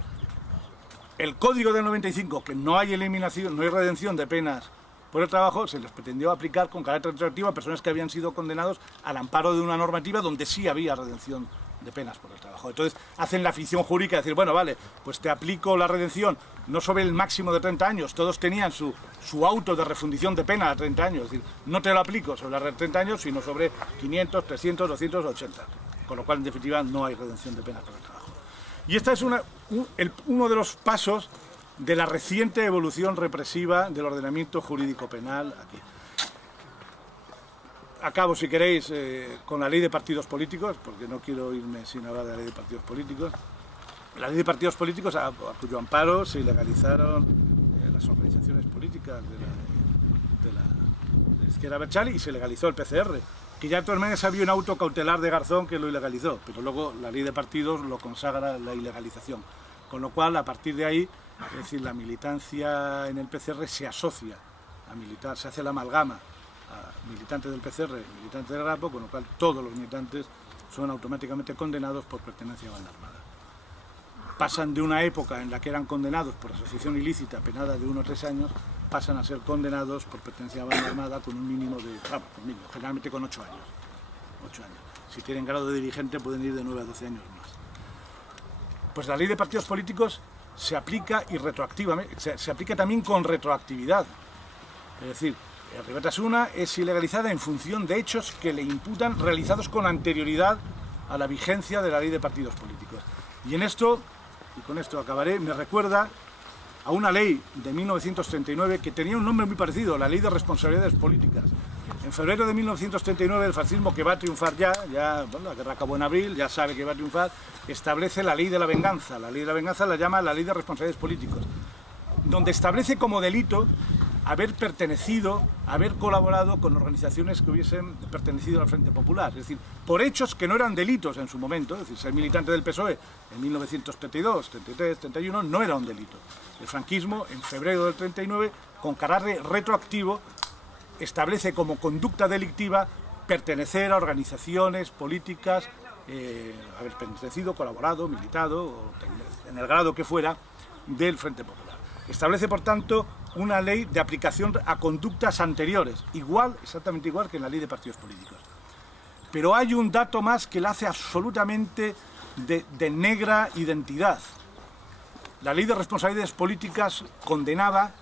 el Código del 95, que no hay eliminación, no hay redención de penas por el trabajo, se les pretendió aplicar con carácter retroactivo a personas que habían sido condenados al amparo de una normativa donde sí había redención de penas por el trabajo. Entonces hacen la ficción jurídica de decir, bueno, vale, pues te aplico la redención no sobre el máximo de 30 años, todos tenían su auto de refundición de pena a 30 años, es decir, no te lo aplico sobre la 30 años, sino sobre 500, 300, 280, con lo cual en definitiva no hay redención de penas por el trabajo. Y esta es uno de los pasos de la reciente evolución represiva del ordenamiento jurídico penal aquí. Acabo, si queréis, con la ley de partidos políticos, porque no quiero irme sin hablar de la ley de partidos políticos. La ley de partidos políticos, a cuyo amparo se ilegalizaron las organizaciones políticas de la izquierda abertzale y se legalizó el PCR, que ya de todas maneras había un auto cautelar de Garzón que lo ilegalizó, pero luego la ley de partidos lo consagra la ilegalización. Con lo cual, a partir de ahí, es decir, la militancia en el PCR se asocia a militar, se hace la amalgama a militantes del PCR, militantes del Rapo, con lo cual todos los militantes son automáticamente condenados por pertenencia a banda armada. Pasan de una época en la que eran condenados por asociación ilícita penada de 1 a 3 años, pasan a ser condenados por pertenencia a banda armada con un mínimo de, generalmente con 8 años. 8 años. Si tienen grado de dirigente pueden ir de 9 a 12 años más. Pues la ley de partidos políticos se aplica y retroactivamente, se aplica también con retroactividad. Es decir, el Ribatasuna es ilegalizada en función de hechos que le imputan realizados con anterioridad a la vigencia de la ley de partidos políticos. Y en esto, y con esto acabaré, me recuerda a una ley de 1939 que tenía un nombre muy parecido, la Ley de Responsabilidades Políticas. En febrero de 1939 el fascismo, que va a triunfar bueno, la guerra acabó en abril, ya sabe que va a triunfar, establece la Ley de la Venganza. La Ley de la Venganza la llama la Ley de Responsabilidades Políticos, donde establece como delito haber pertenecido, haber colaborado con organizaciones que hubiesen pertenecido al Frente Popular, es decir, por hechos que no eran delitos en su momento, es decir, ser militante del PSOE en 1932, 33, 31 no era un delito. El franquismo, en febrero del 39, con carácter retroactivo, establece como conducta delictiva pertenecer a organizaciones políticas, haber pertenecido, colaborado, militado, o en el grado que fuera, del Frente Popular. Establece, por tanto, una ley de aplicación a conductas anteriores, exactamente igual que en la ley de partidos políticos. Pero hay un dato más que la hace absolutamente de negra identidad. La ley de responsabilidades políticas condenaba,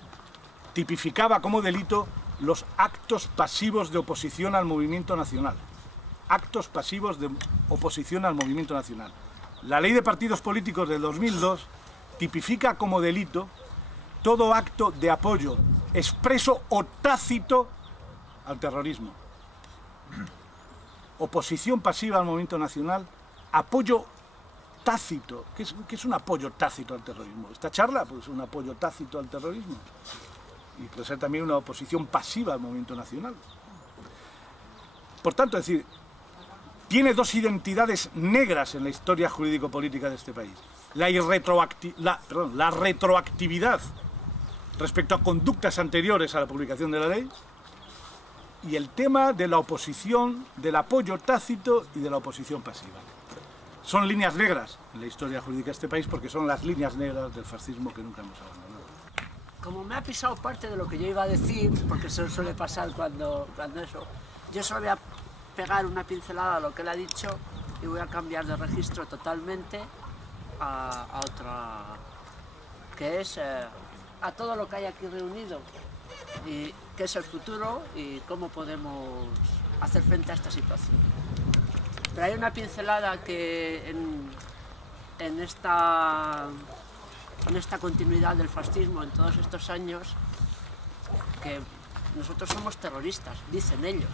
tipificaba como delito los actos pasivos de oposición al movimiento nacional. Actos pasivos de oposición al movimiento nacional. La ley de partidos políticos del 2002 tipifica como delito todo acto de apoyo expreso o tácito al terrorismo. Oposición pasiva al movimiento nacional, apoyo tácito. ¿Qué es un apoyo tácito al terrorismo? Esta charla, pues, es un apoyo tácito al terrorismo. Y puede ser también una oposición pasiva al movimiento nacional. Por tanto, es decir, tiene dos identidades negras en la historia jurídico-política de este país. La retroactividad respecto a conductas anteriores a la publicación de la ley y el tema de la oposición, del apoyo tácito y de la oposición pasiva. Son líneas negras en la historia jurídica de este país porque son las líneas negras del fascismo que nunca hemos abandonado. Como me ha pisado parte de lo que yo iba a decir, porque eso suele pasar cuando eso, yo solo voy a pegar una pincelada a lo que él ha dicho y voy a cambiar de registro totalmente a otra, que es a todo lo que hay aquí reunido y qué es el futuro y cómo podemos hacer frente a esta situación. Pero hay una pincelada que en esta continuidad del fascismo en todos estos años, que nosotros somos terroristas, dicen ellos.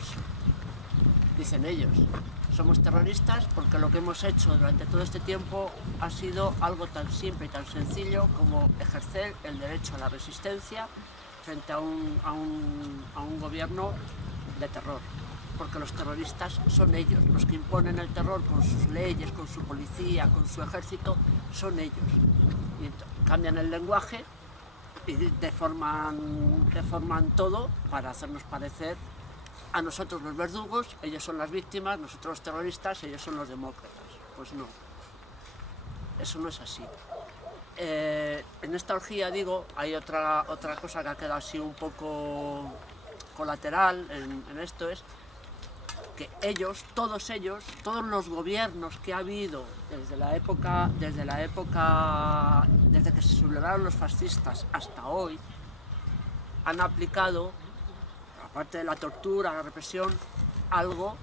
Somos terroristas porque lo que hemos hecho durante todo este tiempo ha sido algo tan simple y tan sencillo como ejercer el derecho a la resistencia frente a un gobierno de terror. Porque los terroristas son ellos, los que imponen el terror con sus leyes, con su policía, con su ejército, son ellos. Y cambian el lenguaje y deforman todo para hacernos parecer a nosotros los verdugos, ellos son las víctimas, nosotros los terroristas, ellos son los demócratas. Pues no, eso no es así. En esta orgía, digo, hay otra cosa que ha quedado así un poco colateral en esto, es que ellos, todos los gobiernos que ha habido desde que se sublevaron los fascistas hasta hoy, han aplicado, aparte de la tortura, la represión, algo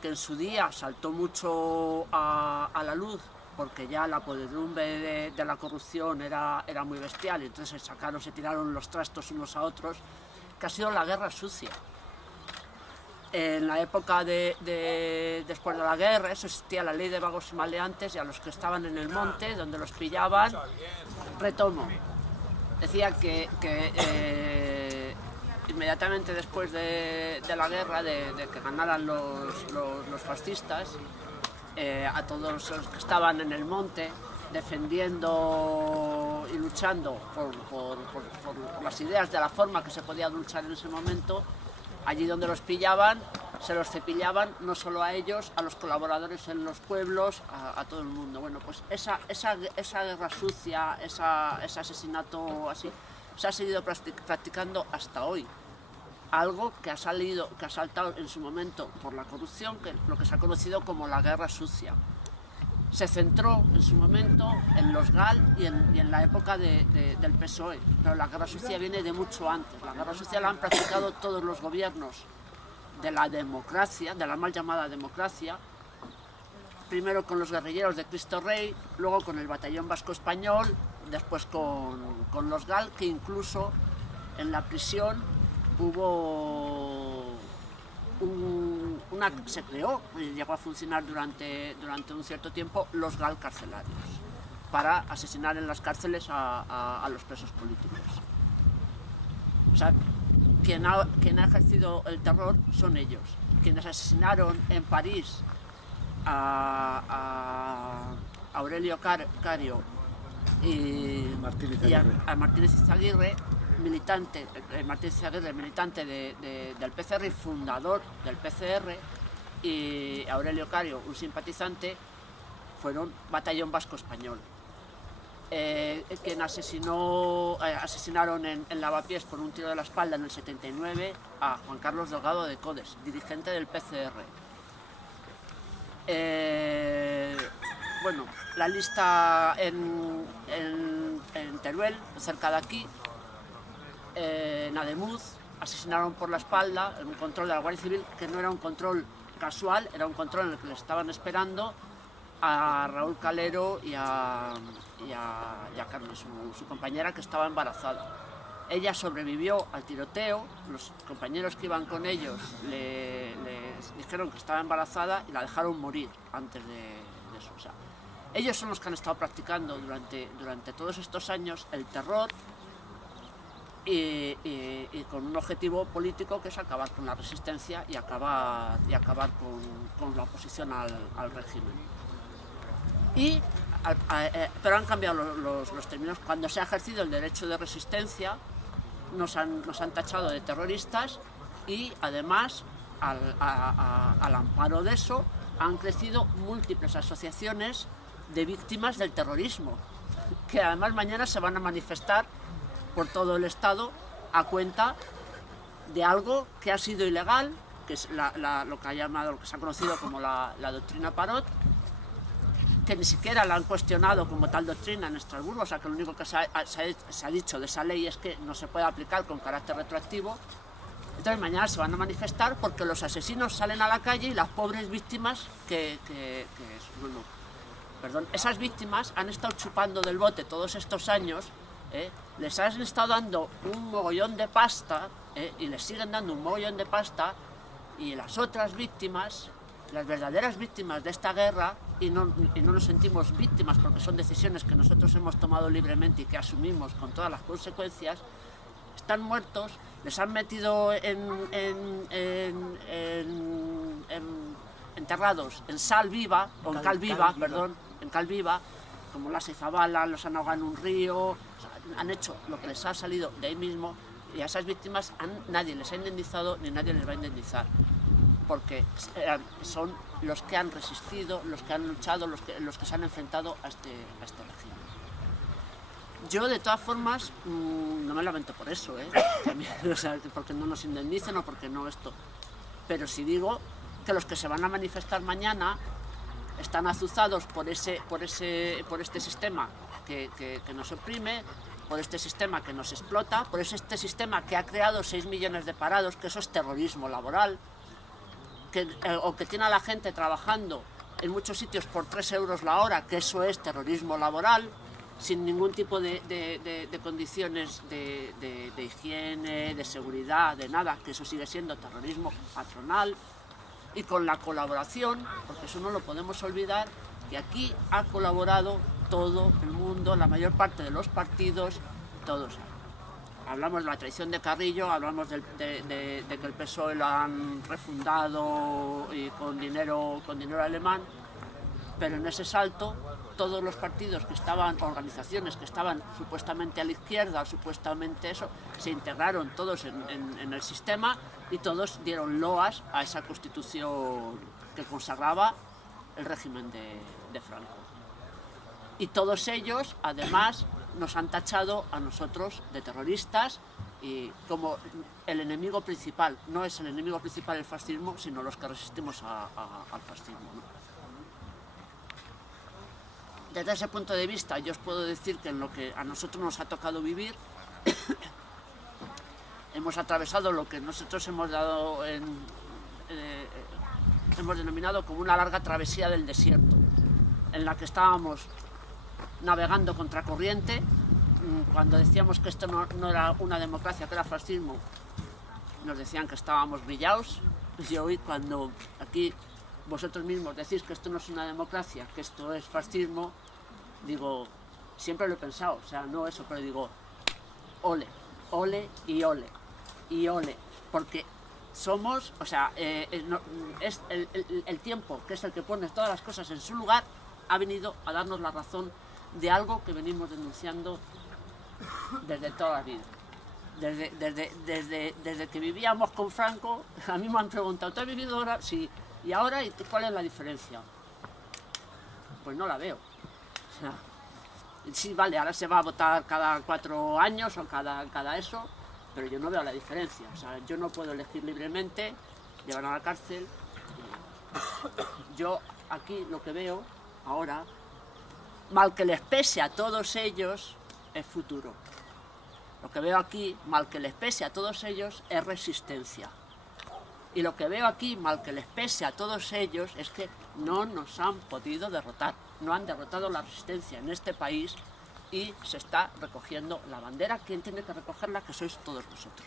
que en su día saltó mucho a la luz, porque ya la podredumbre de la corrupción era muy bestial, y entonces se tiraron los trastos unos a otros, que ha sido la guerra sucia. En la época después de la guerra, eso existía la ley de vagos y maleantes, y a los que estaban en el monte, donde los pillaban, retomo. Decía que inmediatamente después de la guerra, de que ganaran los fascistas, a todos los que estaban en el monte, defendiendo y luchando por las ideas de la forma que se podía luchar en ese momento, allí donde los pillaban, se los cepillaban, no solo a ellos, a los colaboradores en los pueblos, a todo el mundo. Bueno, pues esa guerra sucia, ese asesinato así, se ha seguido practicando hasta hoy. Algo que ha saltado en su momento por la corrupción, que es lo que se ha conocido como la guerra sucia. Se centró en su momento en los GAL y en la época del PSOE, pero la guerra sucia viene de mucho antes. La guerra sucia la han practicado todos los gobiernos de la democracia, de la mal llamada democracia, primero con los guerrilleros de Cristo Rey, luego con el Batallón Vasco Español, después con los GAL, que incluso en la prisión hubo se creó, llegó a funcionar durante un cierto tiempo, los GAL carcelarios, para asesinar en las cárceles a los presos políticos. O sea, quien ha ejercido el terror son ellos. Quienes asesinaron en París a Aurelio Cario y a Martínez Izaguirre, militante del PCR y fundador del PCR, y Aurelio Cario, un simpatizante, fueron Batallón Vasco Español. Quien asesinaron en Lavapiés por un tiro de la espalda en el 79 a Juan Carlos Delgado de Codes, dirigente del PCR. Bueno, la lista en Teruel, cerca de aquí, en Ademuz, asesinaron por la espalda en un control de la Guardia Civil, que no era un control casual, era un control en el que le estaban esperando a Raúl Calero y a Carmen, su compañera, que estaba embarazada. Ella sobrevivió al tiroteo, los compañeros que iban con ellos les dijeron que estaba embarazada y la dejaron morir antes de eso. O sea, ellos son los que han estado practicando durante todos estos años el terror y con un objetivo político que es acabar con la resistencia y acabar con la oposición al régimen. Pero han cambiado los términos. Cuando se ha ejercido el derecho de resistencia, nos han tachado de terroristas y además al amparo de eso han crecido múltiples asociaciones de víctimas del terrorismo, que además mañana se van a manifestar por todo el Estado a cuenta de algo que ha sido ilegal, que es lo que se ha conocido como la doctrina Parot, que ni siquiera la han cuestionado como tal doctrina en Estrasburgo, o sea que lo único que se ha dicho de esa ley es que no se puede aplicar con carácter retroactivo. Entonces mañana se van a manifestar porque los asesinos salen a la calle y las pobres víctimas esas víctimas han estado chupando del bote todos estos años, les han estado dando un mogollón de pasta y les siguen dando un mogollón de pasta, y las otras víctimas, las verdaderas víctimas de esta guerra, y no nos sentimos víctimas porque son decisiones que nosotros hemos tomado libremente y que asumimos con todas las consecuencias, están muertos, les han metido enterrados en sal viva, o en cal viva, en cal viva, como la Izabala, los han ahogado en un río, o sea, han hecho lo que les ha salido de ahí mismo, y a esas víctimas nadie les ha indemnizado ni nadie les va a indemnizar, porque son los que han resistido, los que han luchado, los que se han enfrentado a este régimen. Yo, de todas formas, no me lamento por eso, o sea, porque no nos indemnicen o porque no esto, pero sí digo que los que se van a manifestar mañana están azuzados por este sistema que nos oprime, por este sistema que nos explota, por este sistema que ha creado 6 millones de parados, que eso es terrorismo laboral, o que tiene a la gente trabajando en muchos sitios por 3 euros la hora, que eso es terrorismo laboral, sin ningún tipo de condiciones de higiene, de seguridad, de nada, que eso sigue siendo terrorismo patronal, y con la colaboración, porque eso no lo podemos olvidar, que aquí ha colaborado todo el mundo, la mayor parte de los partidos, todos. Hablamos de la traición de Carrillo, hablamos de que el PSOE lo han refundado y con dinero alemán, pero en ese salto todos los partidos que estaban, organizaciones que estaban supuestamente a la izquierda, supuestamente eso, se integraron todos en el sistema y todos dieron loas a esa constitución que consagraba el régimen de Franco. Y todos ellos, además, nos han tachado a nosotros de terroristas y como el enemigo principal. No es el enemigo principal el fascismo, sino los que resistimos al fascismo, ¿no? Desde ese punto de vista, yo os puedo decir que en lo que a nosotros nos ha tocado vivir, hemos atravesado lo que nosotros hemos denominado como una larga travesía del desierto, en la que estábamos navegando contracorriente. Cuando decíamos que esto no era una democracia, que era fascismo, nos decían que estábamos brillados, y hoy cuando aquí vosotros mismos decís que esto no es una democracia, que esto es fascismo, digo, siempre lo he pensado, o sea, no eso, pero digo, ole, ole y ole, y ole, porque somos, o sea, es el tiempo, que es el que pone todas las cosas en su lugar, ha venido a darnos la razón de algo que venimos denunciando desde toda la vida. Desde que vivíamos con Franco, a mí me han preguntado, ¿tú has vivido ahora? Sí. ¿Y ahora cuál es la diferencia? Pues no la veo. O sea, sí, vale, ahora se va a votar cada 4 años o cada eso, pero yo no veo la diferencia. O sea, yo no puedo elegir libremente, llevar a la cárcel. Yo aquí lo que veo ahora, mal que les pese a todos ellos, es futuro. Lo que veo aquí, mal que les pese a todos ellos, es resistencia. Y lo que veo aquí, mal que les pese a todos ellos, es que no nos han podido derrotar. No han derrotado la resistencia en este país y se está recogiendo la bandera. ¿Quién tiene que recogerla? Que sois todos vosotros.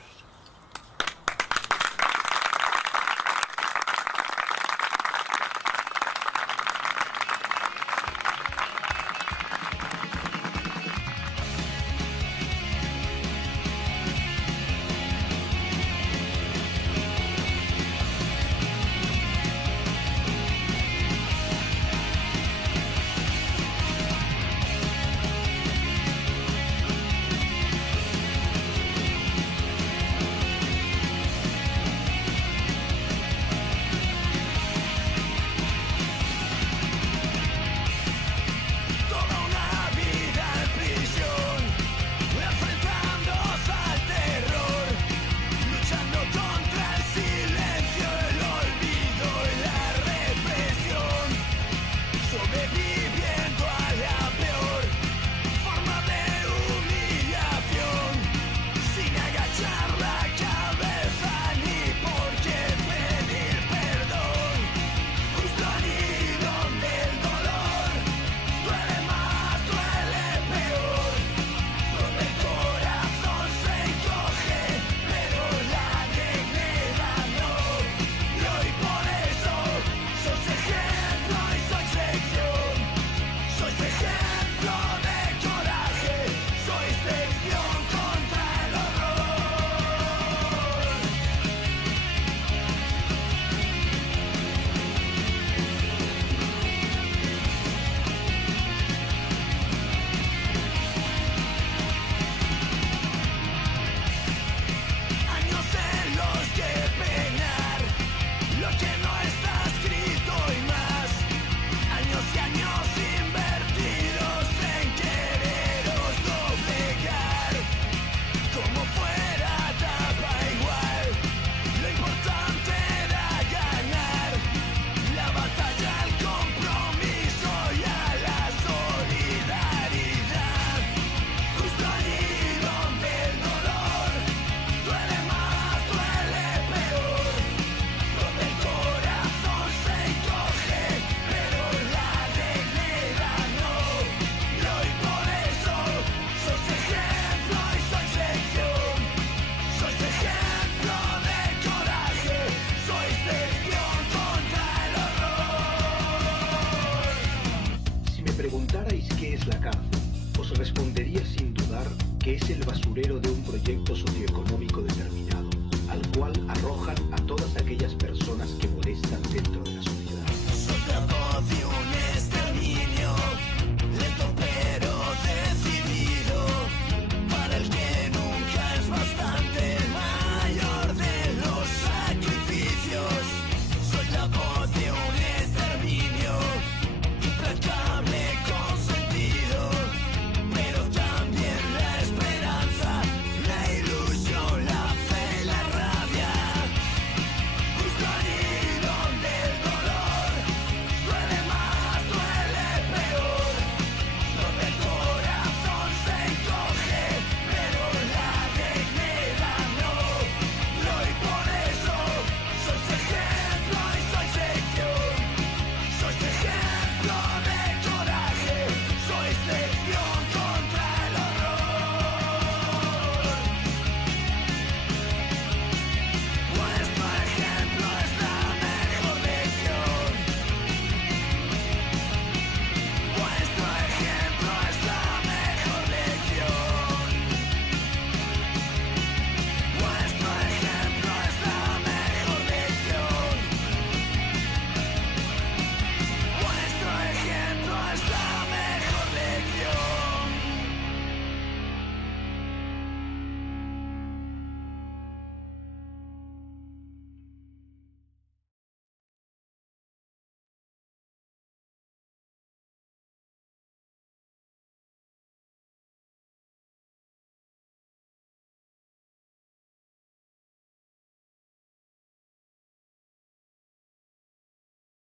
tuvierais la cárcel, os respondería sin dudar que es el basurero de un proyecto socioeconómico determinado, al cual arrojan a todas aquellas personas que molestan dentro de la sociedad.